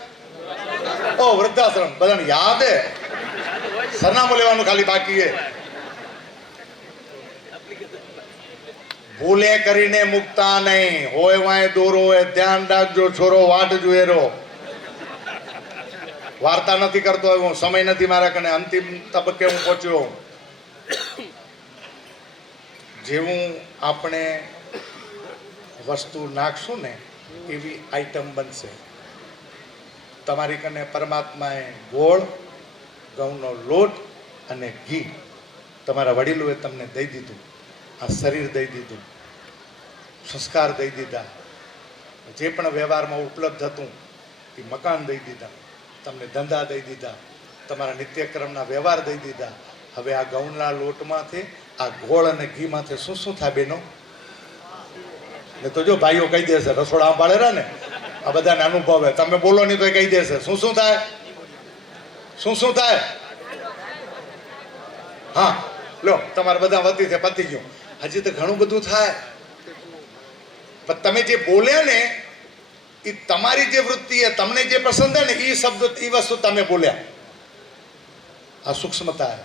ઓ વૃદ્ધાશ્રમ. બધાને યાદ હે, સરનામું લેવાનું ખાલી બાકી છે. ભૂલે કરીને મુકતા નહીં. હોય વાય દોરો હોય, ધ્યાન રાખજો છોરો, વાટ જોયેરો. વાર્તા નથી કરતો, હું સમય નથી મારા કને, અંતિમ તબક્કે હું પહોંચ્યો. જેવું આપણે વસ્તુ નાખશું ને એવી આઈટમ બનશે. તમારી કને પરમાત્માએ ગોળ, ઘઉંનો લોટ અને ઘી તમારા વડીલોએ તમને દઈ દીધું. આ શરીર દઈ દીધું, સંસ્કાર દઈ દીધા, જે પણ વ્યવહારમાં ઉપલબ્ધ હતું એ મકાન દઈ દીધા, તમને ધંધા દઈ દીધા, તમારા નિત્યક્રમના વ્યવહાર દઈ દીધા. હવે આ ઘઉંના લોટમાંથી, આ ગોળ અને ઘીમાંથી શું શું થાય બેનો? ને તો જો ભાઈઓ કહી દેશે, રસોડા સંભાળેલા ને આ બધાને અનુભવ હે. તમે બોલો નહીં તો એ કહી દેશે શું શું થાય, શું શું થાય. હા લો, તમારા બધા વતી છે, પતી ગયું. હજી તો ઘણું બધું થાય. પણ તમે જે બોલ્યા ને એ તમારી જે વૃત્તિ છે, તમને જે પસંદ છે ને એ શબ્દ, એ વસ્તુ તમે બોલ્યા. આ સૂક્ષ્મતા.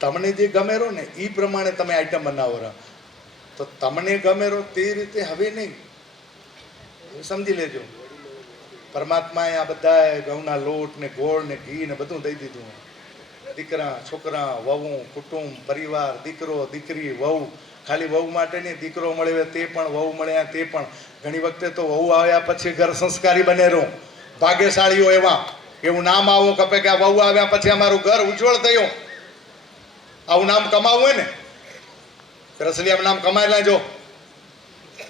તમને જે ગમેરો ને એ પ્રમાણે તમે આઈટમ બનાવો રહો. તો તમને ગમેરો તે રીતે હવે નહીં, સમજી લેજો. પરમાત્માએ આ બધા ઘઉંના લોટ ને ગોળ ને ઘી ને બધું દઈ દીધું. દીકરા, છોકરા, વહુ, કુટુંબ, પરિવાર, દીકરો, દીકરી, વહુ. ખાલી વહુ માટે નહીં, દીકરો મળ્યો તે પણ, વહુ મળ્યા તે પણ. ઘણી વખતે તો વહુ આવ્યા પછી ઘર સંસ્કારી બનેલું. ભાગ્યશાળીઓ એવા, એવું નામ આવું કપે કે આ વહુ આવ્યા પછી અમારું ઘર ઉજ્જવળ થયું. આવું નામ કમાવું હોય ને, રસલિયામાં નામ કમાઈ લેજો.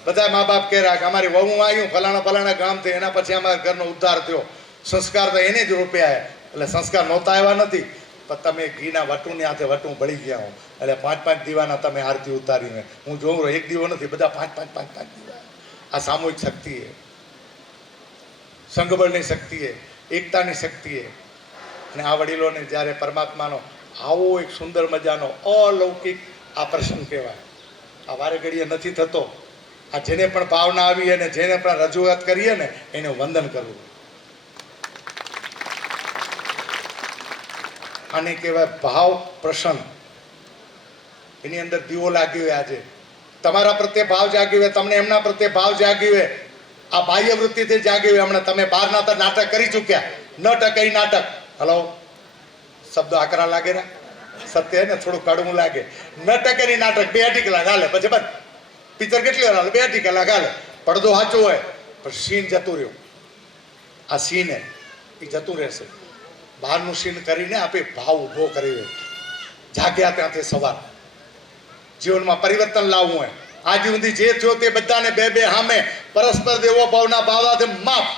બધા મા બાપ કહેરા કે અમારી વહુ આવ્યું ફલાણા ગામથી, એના પછી અમારા ઘરનો ઉદ્ધાર થયો. સંસ્કાર તો એને જ રૂપે આવ્યા. એટલે સંસ્કાર નહોતા આવ્યા નથી. પણ તમે ઘીના વટુની હાથે વટું ભળી ગયા હો. એટલે 5-5 દીવાના તમે આરતી ઉતારીને, હું જોઉં રહ્યો, એક દીવો નથી, બધા 5-5 દીવા. આ સામૂહિક શક્તિ છે, સંઘબળની શક્તિ છે, એકતાની શક્તિ છે. અને આ વડીલોને જ્યારે પરમાત્માનો આવો એક સુંદર મજાનો અલૌકિક આ પ્રસંગ કહેવાય. આ વારે ઘડીએ નથી થતો. આ જેને પણ ભાવના આવી અને જેને પણ રજૂઆત કરીએ ને એને વંદન કરવું. આને કહેવાય ભાવ પ્રસન્ન. એની અંદર દીવો લાગ્યો હોય. આજે તમારા પ્રત્યે ભાવ જાગ્યો હોય, તમને એમના પ્રત્યે ભાવ જાગ્યો હોય. આ બાહ્ય વૃત્તિથી જાગ્યો હોય. હમણાં તમે બહારના તો નાટક કરી ચૂક્યા. ન ટકે નાટક. હલો, શબ્દો આકરા લાગે ને, સત્ય ને થોડું કડવું લાગે. ન ટકેની નાટક 2 કલાક હાલે, પછી બંધ. પિક્ચર કેટલી વાર હાલે? 2 કલાક હાલે. પડદો સાચો હોય પણ સીન જતું રહ્યું. આ સીન એ જતું રહેશે. બહારનું સીન કરીને આપે ભાવ ઊભો કરી જાગ્યા ત્યાંથી સવાર. જીવનમાં પરિવર્તન લાવવું હોય. આજ સુધી જે થયો તે બધાને બે સામે પરસ્પર દેવો ભાવના ભાવાથી માફ.